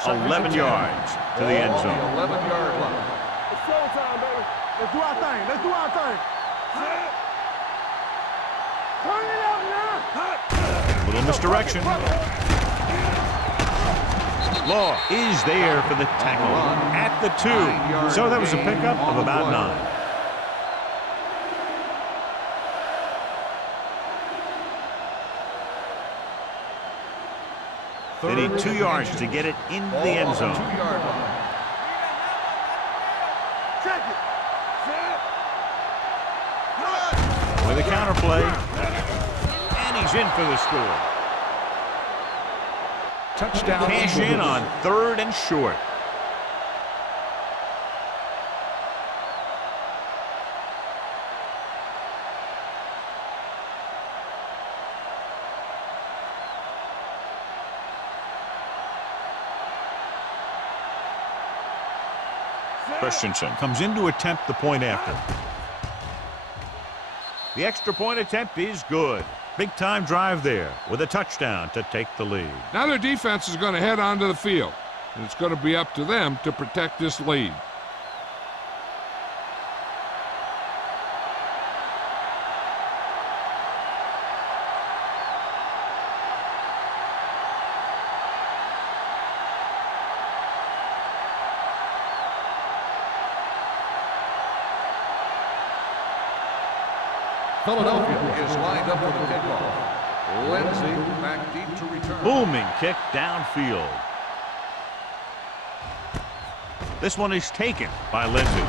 Second 11 and 10. yards to the end zone. Ball on the 11-yard line. It's showtime, baby. Let's do our thing. Let's do our thing. Turn it up now. Little misdirection. Law is there for the tackle at the 2. So that was a pickup of about 9. They need 2 yards to get it in the end zone. 2-yard line. Check it. With a counterplay. And he's in for the score. Touchdown. Cash in on 3rd and short. Christensen comes in to attempt the point after. The extra point attempt is good. Big time drive there with a touchdown to take the lead. Now their defense is going to head onto the field, and it's going to be up to them to protect this lead. Philadelphia is lined up for the kickoff. Lindsey back deep to return. Booming kick downfield. This one is taken by Lindsey.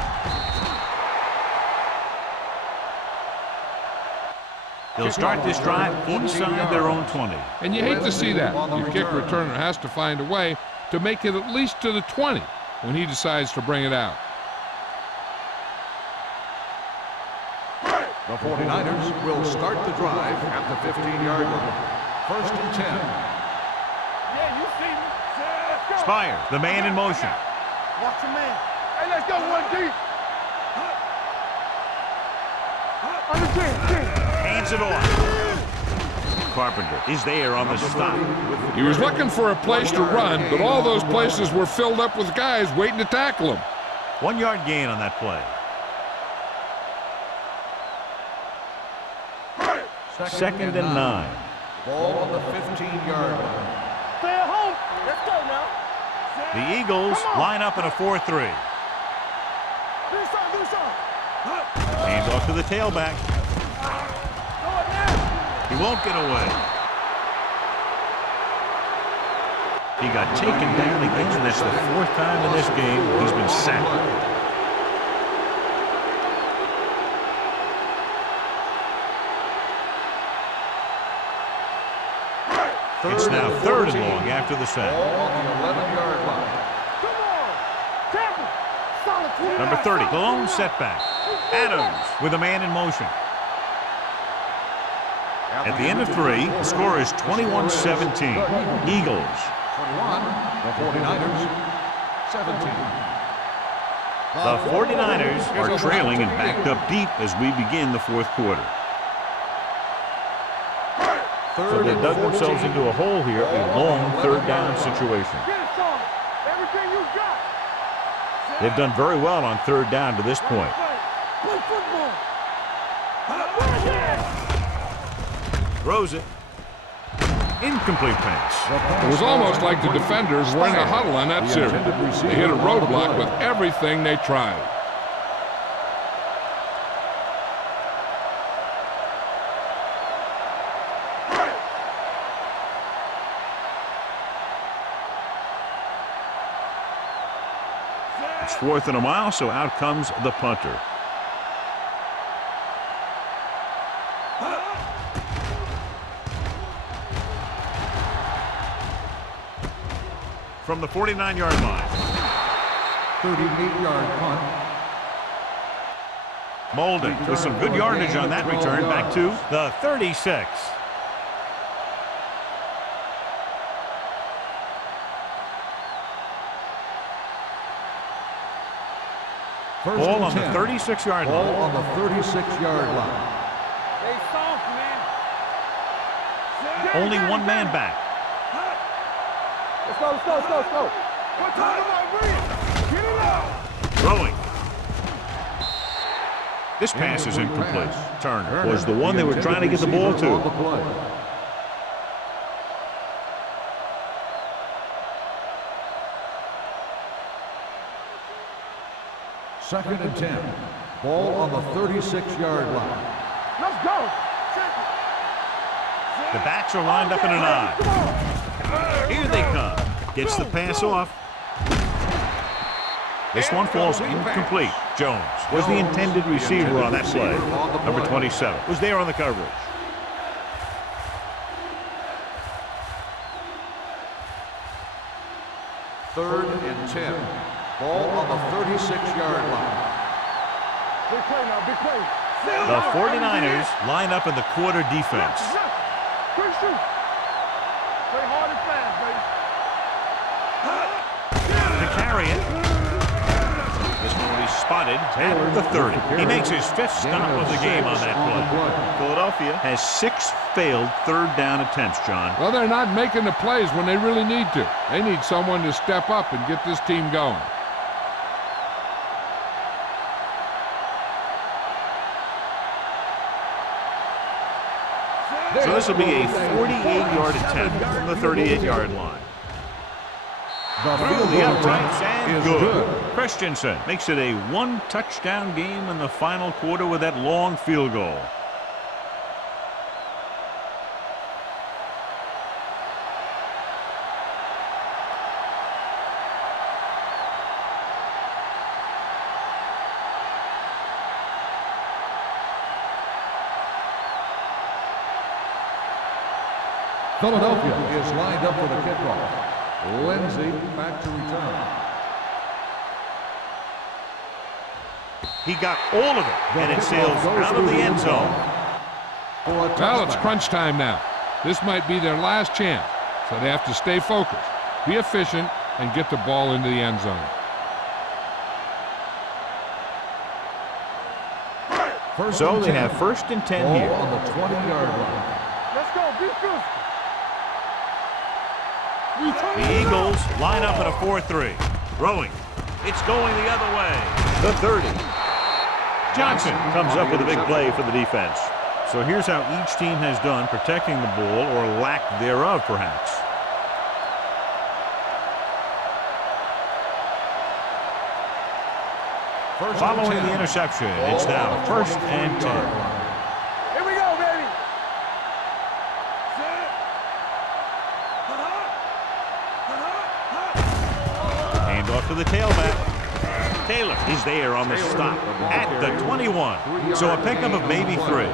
They'll start this drive inside their own 20. And you hate to see that. Your kick returner has to find a way to make it at least to the 20 when he decides to bring it out. The 49ers will start the drive at the 15-yard line. First and 10. Yeah, you see me. Let's go. Spires, the man in motion. Watch your man. Hey, let's go one deep. Under 10. Hands it off. Carpenter is there on the stop. He was looking for a place to run, but all those places were filled up with guys waiting to tackle him. 1 yard gain on that play. Second and 9. Ball on the 15-yard line. Stay at home. Let's go now. The Eagles line up in a 4-3. Do something. Hands off to the tailback. Go it now. He won't get away. He got taken down again, and that's the 4th time in this game he's been sacked. It's now 3rd and long after the sack. Ball on the 11-yard line. Come on. Tackle. Solid 20. Number 30, the lone setback. Adams with a man in motion. At the end of 3, the score is 21-17. Eagles. 21, the 49ers, 17. The 49ers are trailing and backed up deep as we begin the fourth quarter. So they dug themselves into a hole here, a long third down situation. Everything you got. They've done very well on third down to this point. Play football. Throws it. Incomplete pass. It was almost like the defenders were in a huddle on that series. They hit a roadblock with everything they tried. It's 4th and a mile, so out comes the punter. From the 49-yard line. 38-yard punt. Molden with some good yardage on that return, back to the 36. Ball on the 36-yard line. Ball on the 36-yard line. Stay soft, man. Only one man back. Let's go, let's go, let's go, let's go. What time am I reading? Get it out. Throwing. This pass is incomplete. Turner was the one they were trying to get the ball to. Second and 10. Ball on the 36-yard line. Let's go. The backs are lined up in an eye. Here they come. Gets the pass off. This one falls incomplete. Jones was the intended receiver on that play. Number 27 was there on the coverage. Third and 10. Ball on the 36-yard line. Big play now, big play. The 49ers line up in the quarter defense. Quick shoot. Play hard and fast, baby. To carry it. This one will be spotted at the 30. He makes his 5th stop of the game on that play. Philadelphia has 6 failed third down attempts, John. Well, they're not making the plays when they really need to. They need someone to step up and get this team going. So this will be a 48-yard attempt from the 38-yard line. Through the uprights and good. Christensen makes it a 1-touchdown game in the final quarter with that long field goal. Philadelphia is lined up for the kickoff. Lindsey back to return. He got all of it, and it sails out of the end zone. Well, it's crunch time now. This might be their last chance, so they have to stay focused, be efficient, and get the ball into the end zone. So they have 1st and 10 here. On the 20-yard line. Let's go, be physical. The Eagles line up in a 4-3. Throwing. It's going the other way. The 30. Johnson comes up with a big play for the defense. So here's how each team has done protecting the ball, or lack thereof, perhaps. Following the interception, it's now 1st and 10. Here we go, baby. Hand off to the tailback. Taylor is there on the stop at the 21. So a pickup of maybe 3.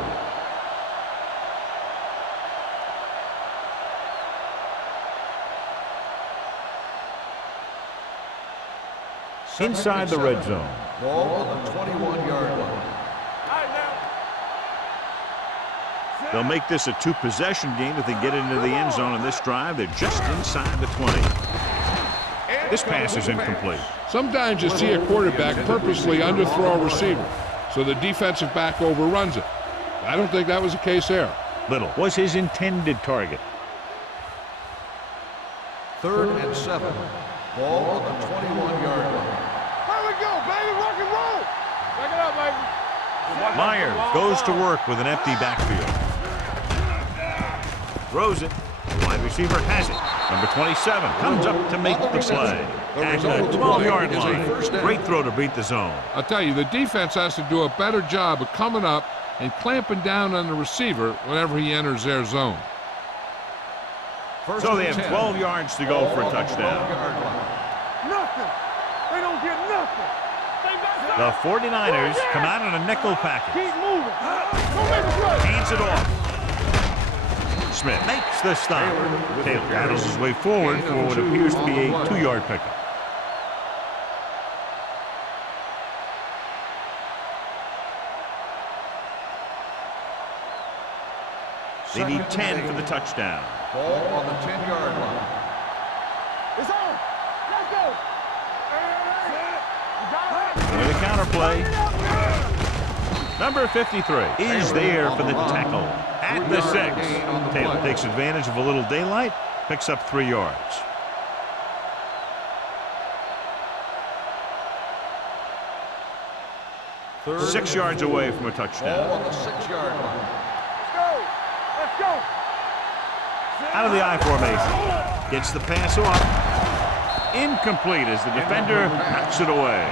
Inside the red zone. Ball on the 21-yard line. They'll make this a 2-possession game if they get into the end zone in this drive. They're just inside the 20. This pass is incomplete. Sometimes you see a quarterback purposely underthrow a receiver, so the defensive back overruns it. I don't think that was the case there. Little was his intended target. 3rd and 7. Ball on the 21-yard line. Here we go, baby. Rock and roll. Back it up, baby. Myers goes to work with an empty backfield. Throws it. Wide receiver has it. Number 27 comes up to make the play. At the 12-yard line. Great throw to beat the zone. I'll tell you, the defense has to do a better job of coming up and clamping down on the receiver whenever he enters their zone. So they have 12 yards to go for a touchdown. Nothing. They don't get nothing. The 49ers come out in a nickel package. Keep moving. Don't make a play. Hands it off. Smith makes the stop. Taylor battles his way forward for what appears to be a 2-yard pickup. They need 10 for the touchdown. Ball on the 10-yard line. It's on. Let's go. With a counter play. Number 53 is there for the tackle at the 6. Taylor takes advantage of a little daylight, picks up 3 yards. Third 6 yards away from a Ball touchdown. on the 6-yard line. Let's go. Out of the I formation. Gets the pass off. Incomplete as the defender knocks it away.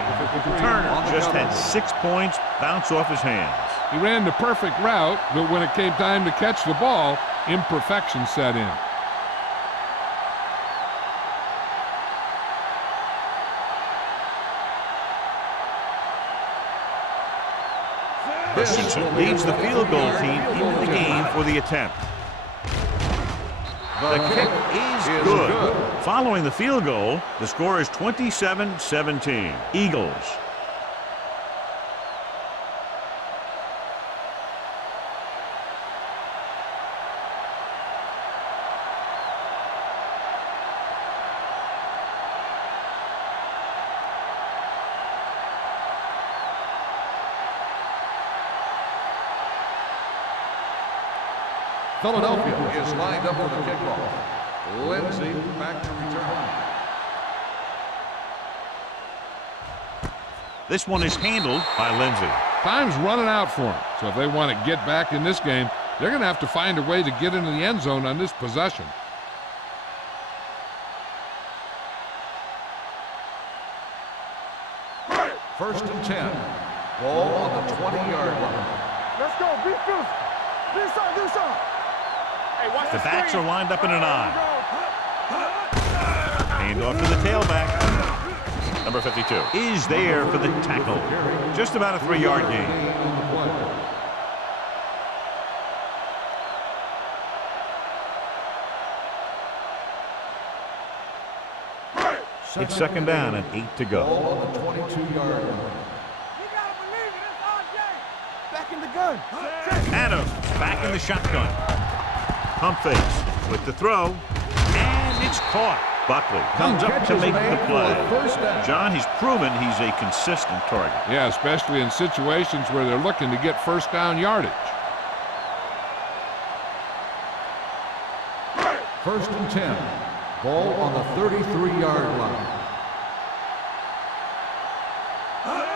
Turner just had 6 points bounce off his hands. He ran the perfect route, but when it came time to catch the ball, imperfection set in. Christensen leads the field goal team into the game for the attempt. The kick is good. Following the field goal, the score is 27-17. Eagles. Philadelphia is lined up for the kickoff. Lindsay back to return. This one is handled by Lindsay. Time's running out for them, so if they want to get back in this game, they're going to have to find a way to get into the end zone on this possession. First and 10. Ball on the 20-yard line. Let's go. Be physical. This side, this side. The backs are lined up in an I. Hand off to the tailback. Number 52 is there for the tackle. Just about a 3-yard gain. It's second down and 8 to go. Ball on the 22-yard line. You gotta believe it. It's RJ. Back in the gun. Adams back in the shotgun. Pump fakes with the throw, and it's caught. Buckley comes up to make the play. John, he's proven he's a consistent target. Yeah, especially in situations where they're looking to get first down yardage. First and 10. Ball on the 33-yard line.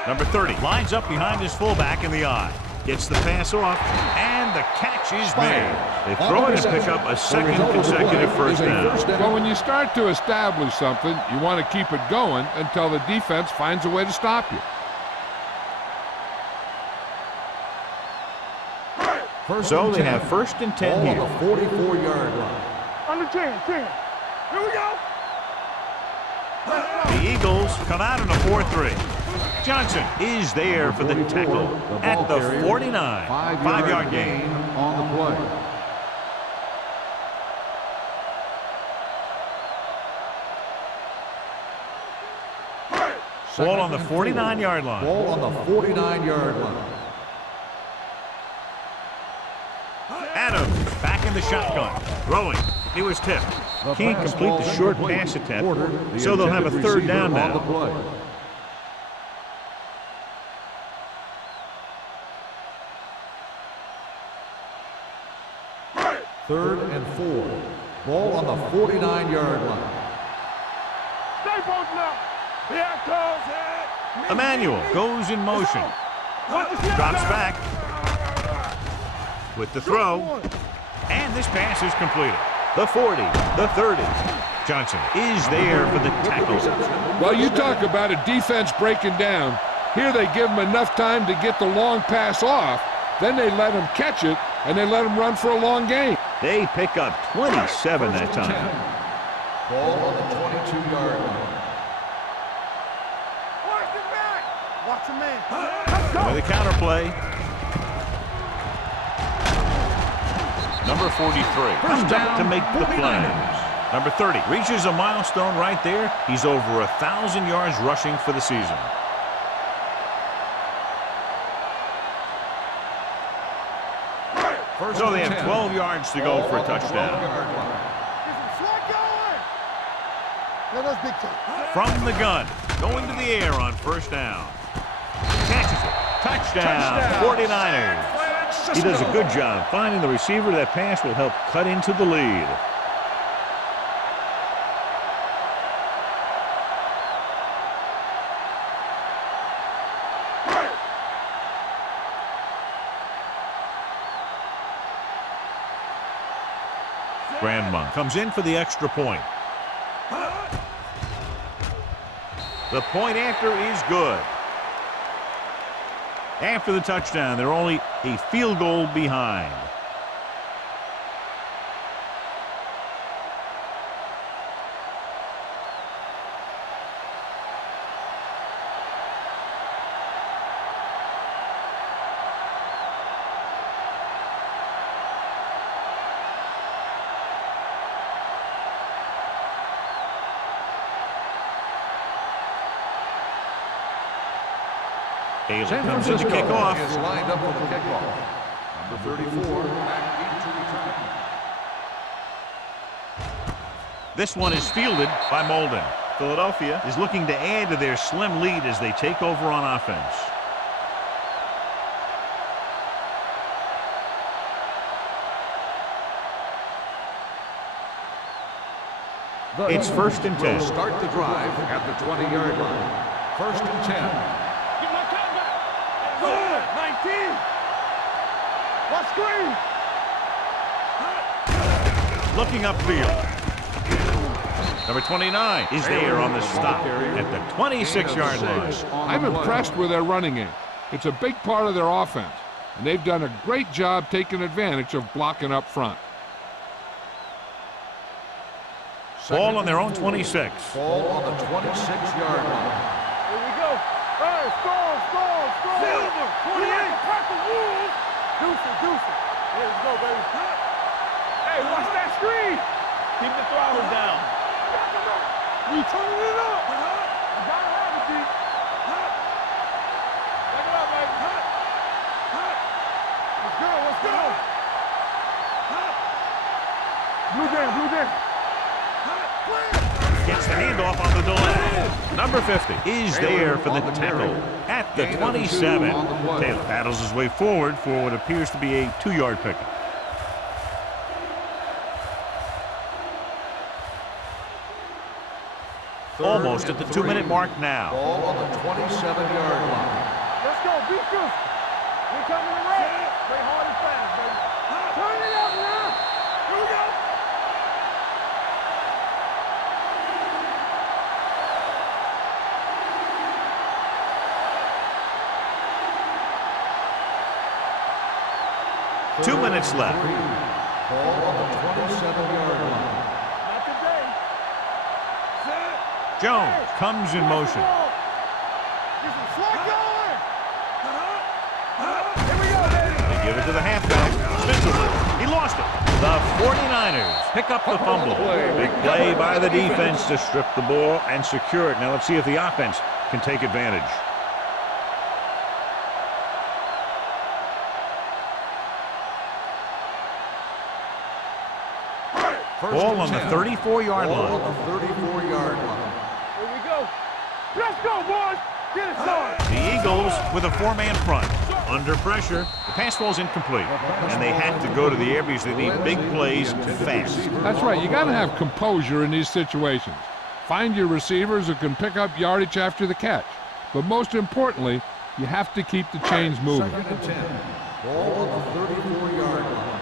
Number 30 lines up behind his fullback in the I. Gets the pass off, and the catch is made. They throw it and pick up a second consecutive first down. Well, when you start to establish something, you want to keep it going until the defense finds a way to stop you. So they have first and 10 here. On the 44-yard line. Under 10. Here we go. The Eagles come out in a 4-3. Johnson is there for the tackle at the 49. 5-yard gain. On the play. Ball on the 49-yard line. Ball on the 49-yard line. Adams back in the shotgun. Throwing. He was tipped. Can't complete the short pass attempt, so they'll have a third down now. Third and 4. Ball on the 49-yard line. Stay posted up. Here it goes. Emmanuel goes in motion. Drops back with the throw. And this pass is completed. The 40, the 30. Johnson is there for the tackle. Well, you talk about a defense breaking down. Here they give him enough time to get the long pass off. Then they let him catch it, and they let him run for a long gain. They pick up 27 that time. Ball on the 22-yard line. Watch the back. Watch the man. Let's go. With a counterplay. Number 43 comes up to make the play. Number 30 reaches a milestone right there. He's over 1,000 yards rushing for the season. So they have 12 yards to go for a touchdown. From the gun, going to the air on first down. Catches it. Touchdown, 49ers. He does a good job finding the receiver. That pass will help cut into the lead. Grandma comes in for the extra point. The point after is good. After the touchdown, they're only a field goal behind. Taylor comes in to kick off. Is lined up for the kickoff. Number 34, back to return. This one is fielded by Molden. Philadelphia is looking to add to their slim lead as they take over on offense. It's first and 10. Will start the drive at the 20-yard line. First and 10. 19. Watch screen. Looking upfield. Number 29 is there on the stop at the 26-yard line. I'm impressed with their running game. It's a big part of their offense, and they've done a great job taking advantage of blocking up front. Ball on their own 26. Ball on the 26-yard line. Here we go. Hey, score. Silver, 28. Deuce it. Here we go, baby. Hey, watch that screen. Keep the throttle down. We turning it up. You gotta have it, D. Back it up, baby. Let's go. Blue down. Gets the handoff on the delay. Number 50 is there for the tackle at the 27. Taylor paddles his way forward for what appears to be a 2-yard pickup. Almost at the 2-minute mark now. Ball on the 27-yard line. Let's go. Be good. We coming around. Play hard and fast, baby. Turn it up now. Here we go. Two minutes left. Ball on the 27-yard line. Not today. Jones comes in motion. Get some slack going. Here we go, baby. They give it to the halfback. Spencer, he lost it. The 49ers pick up the fumble. Big play by the defense to strip the ball and secure it. Now let's see if the offense can take advantage. Ball on the 34-yard Ball line. on the 34-yard line. Here we go. Let's go, boys. Get it started. The Eagles with a 4-man front. Under pressure, the pass ball's incomplete. And they have to go to the air because they need big plays fast. That's right. You got to have composure in these situations. Find your receivers who can pick up yardage after the catch. But most importantly, you have to keep the chains moving. 2nd and 10. Ball on the 34-yard line.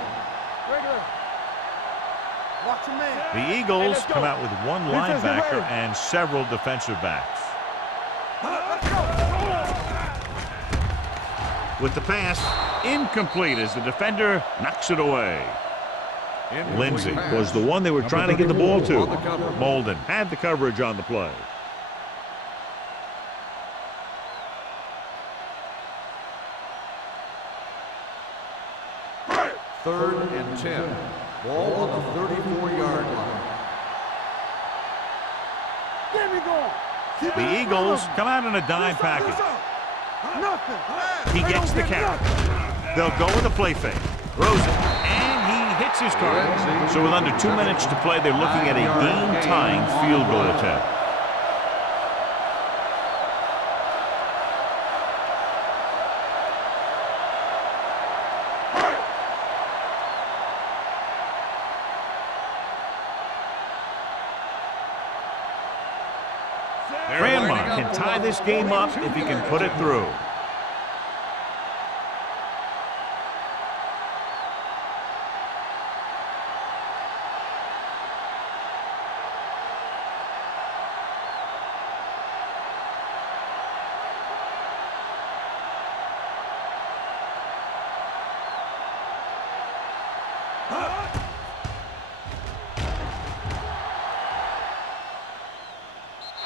Regular. Watch your man. The Eagles come out with one linebacker and several defensive backs. Let's go. With the pass, incomplete as the defender knocks it away. Lindsey was the one they were trying to get the ball to. Molden had the coverage on the play. Third and 10. Ball on the 34-yard line. Get me going. The Eagles come out in a dime package. Nothing. He gets the carry. They'll go with a play fake. Throws it, and he hits his target. So with under 2 minutes to play, they're looking at a game-tying field goal attempt. Grandma can tie this game up if he can put it through.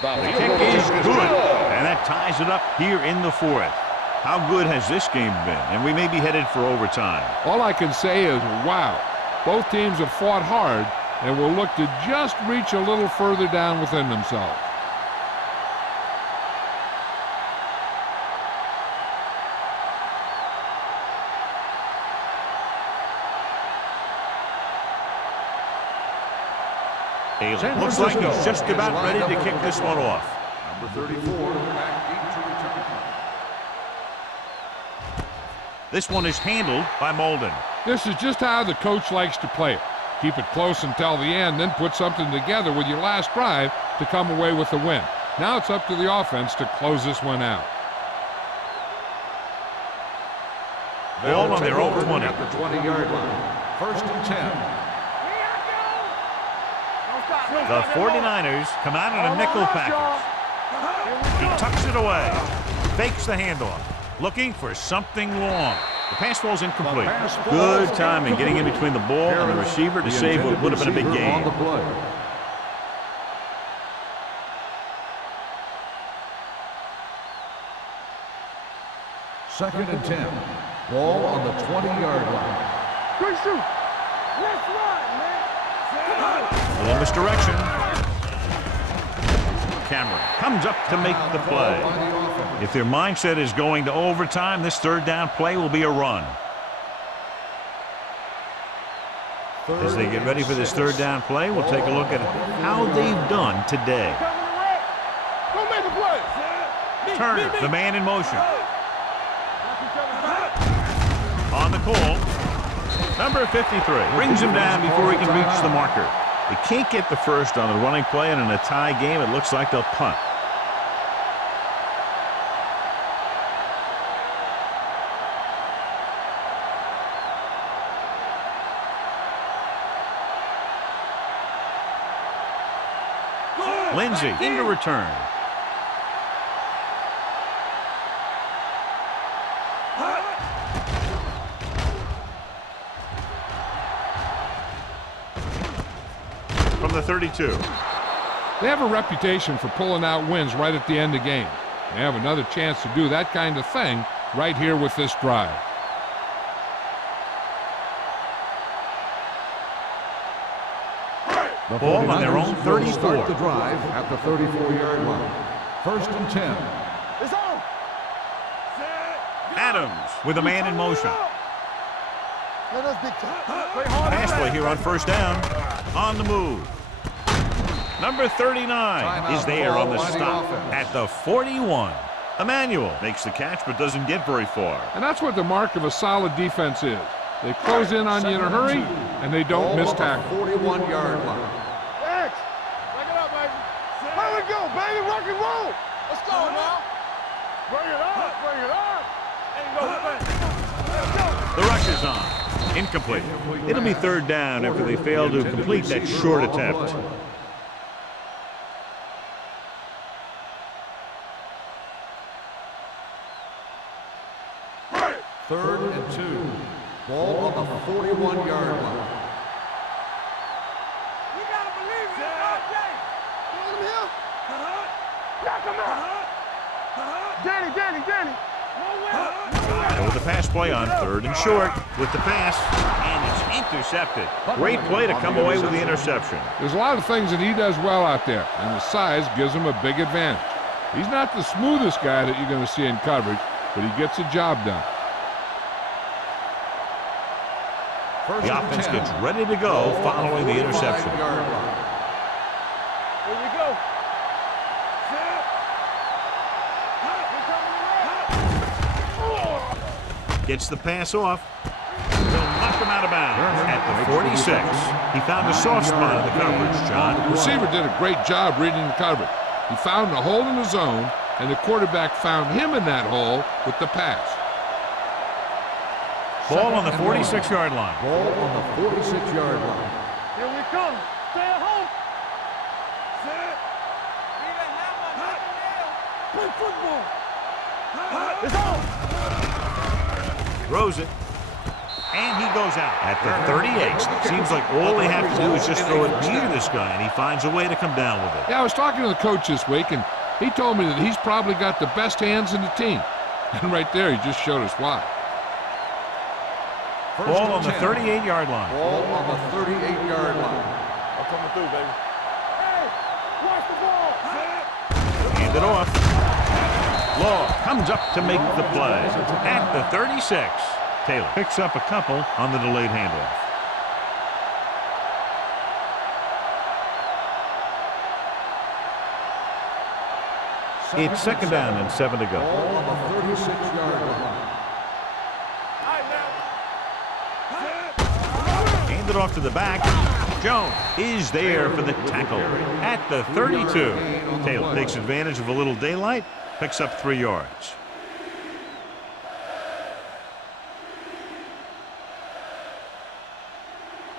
The kick is good, and that ties it up here in the 4th. How good has this game been? And we may be headed for overtime. All I can say is, wow. Both teams have fought hard and will look to just reach a little further down within themselves. Looks like he's just about ready to kick this one off. Number 34, back deep to return. This one is handled by Molden. This is just how the coach likes to play it. Keep it close until the end, then put something together with your last drive to come away with the win. Now it's up to the offense to close this one out. Ball on their own 20. At the 20-yard line. 1st and 10. The 49ers come out in a nickel package. He tucks it away. Fakes the handoff. Looking for something long. The pass ball's incomplete. Good timing getting in between the ball and the receiver to save what would have been a big gain. 2nd and 10. Ball on the 20-yard line. Good shoot. Let's run, man. Full misdirection. Cameron comes up to make the play. If their mindset is going to overtime, this 3rd down play will be a run. As they get ready for this 3rd down play, we'll take a look at how they've done today. Go make a play. Turner, the man in motion. On the call, number 53 brings him down before he can reach the marker. They can't get the first on the running play, and in a tie game, it looks like they'll punt. Lindsey into return. From the 32. They have a reputation for pulling out wins right at the end of games. They have another chance to do that kind of thing right here with this drive. The Ball on their own 34. will start the drive at the 34-yard line. 1st and 10. It's on. Adams with a man in motion. Let us big time. Play hard. Pass play here on 1st down. On the move. Number 39 is there on the stop at the 41. Emmanuel makes the catch but doesn't get very far. And that's what the mark of a solid defense is. They close in on you in a hurry, and they don't miss tackle. 41-yard line. X, bring it up, baby. Here we go, baby. Rock and roll. Let's go now. Bring it up. Bring it up. And go back. Let's go. The rush is on. Incomplete. It'll be third down after they fail to complete that short attempt. Third and 2. Ball on the 41-yard line. You gotta believe it, RJ. Put him here. Knock him out. Danny. And with the pass play on third and short with the pass, and it's intercepted. Great play to come away with the interception. There's a lot of things that he does well out there, and his size gives him a big advantage. He's not the smoothest guy that you're going to see in coverage, but he gets the job done. The offense gets ready to go following the interception. Here we go. Gets the pass off. They'll knock him out of bounds at the 46. He found a soft spot in the coverage, John. The receiver did a great job reading the coverage. He found a hole in the zone, and the quarterback found him in that hole with the pass. Ball on the 46-yard line. Ball on the 46-yard line. Here we come. Stay at home. Set. Play football. It's on. Throws it. And he goes out at the 38. Seems like all they have to do is just throw it near this guy, and he finds a way to come down with it. Yeah, I was talking to the coach this week, and he told me that he's probably got the best hands in the team. And right there, he just showed us why. Ball on the 38-yard line. Ball on the 38-yard line. I'm coming through, baby. Hey, watch the ball. Hand it off. Law comes up to make the play at the 36. Taylor picks up a couple on the delayed handoff. It's second down and 7 to go. Ball on the 36-yard line. Hand it off to the back. Jones is there for the tackle at the 32. Taylor takes advantage of a little daylight, picks up 3 yards.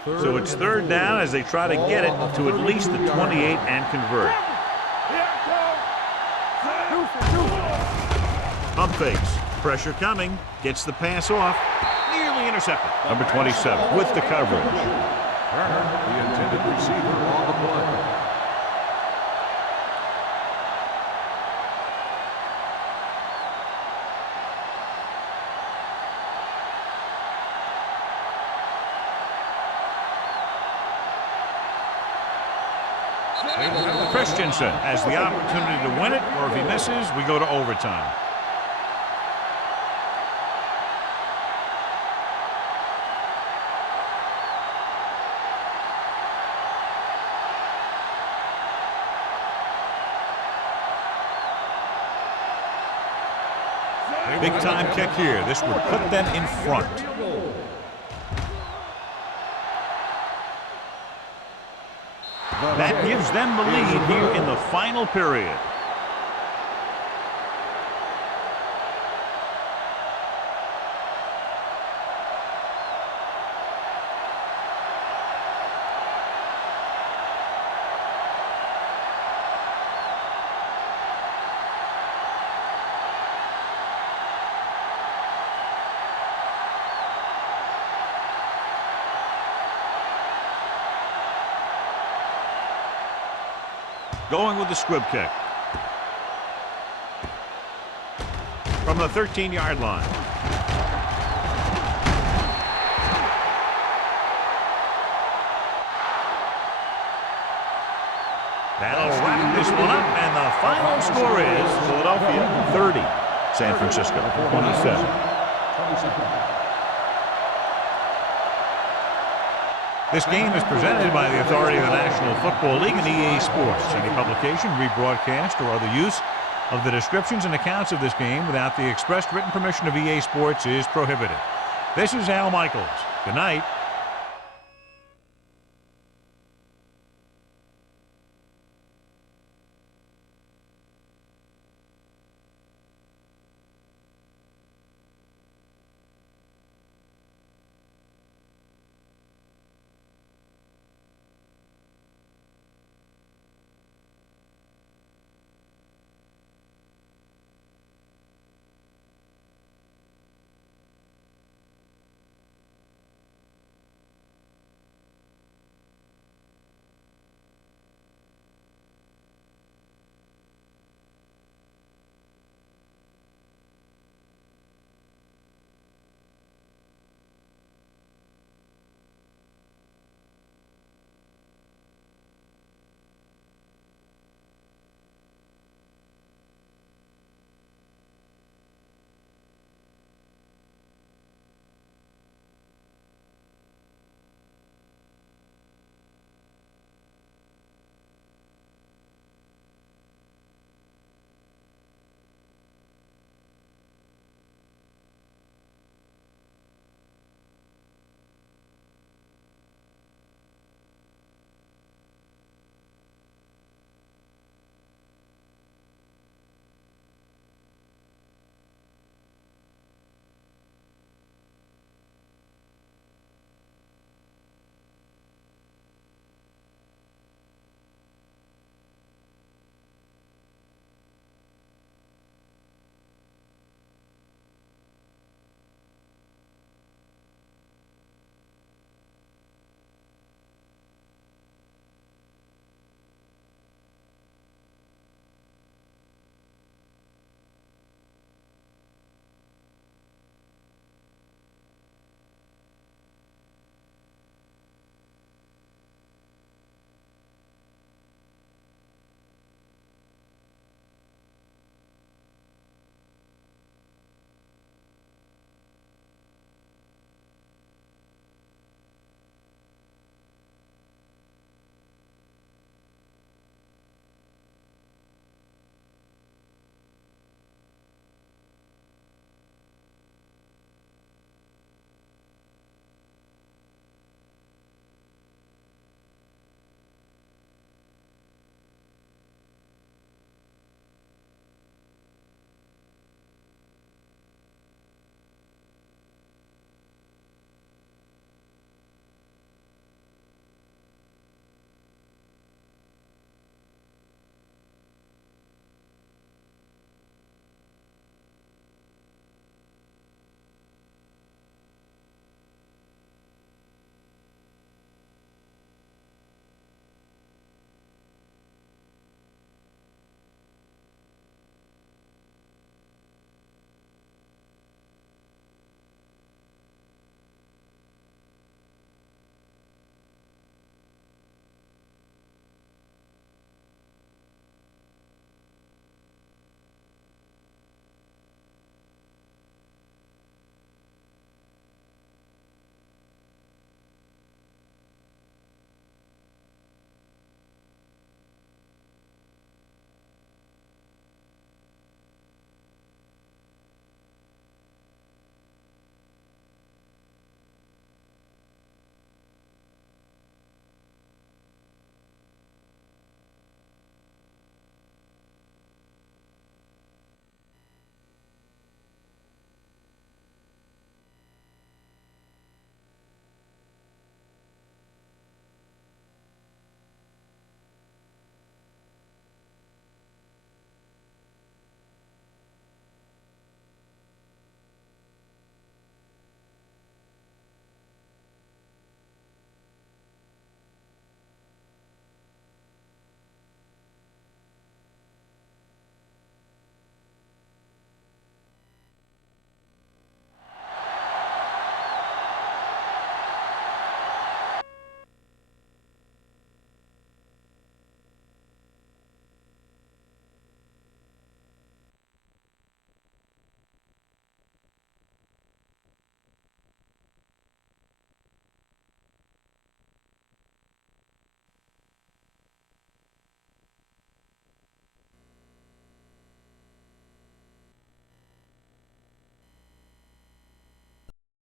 So it's third down as they try to get it to at least the 28 and convert. Pump fakes. Pressure coming. Gets the pass off. Nearly intercepted. Number 27 with the coverage. The intended receiver on the play. Christensen has the opportunity to win it, or if he misses, we go to overtime. Big time kick here. This would put them in front. That gives them the lead here in the final period. Going with the squib kick. From the 13-yard line. That'll wrap this one up, and the final score is Philadelphia 30, San Francisco 27. This game is presented by the authority of the National Football League and EA Sports. Any publication, rebroadcast, or other use of the descriptions and accounts of this game without the expressed written permission of EA Sports is prohibited. This is Al Michaels. Good night.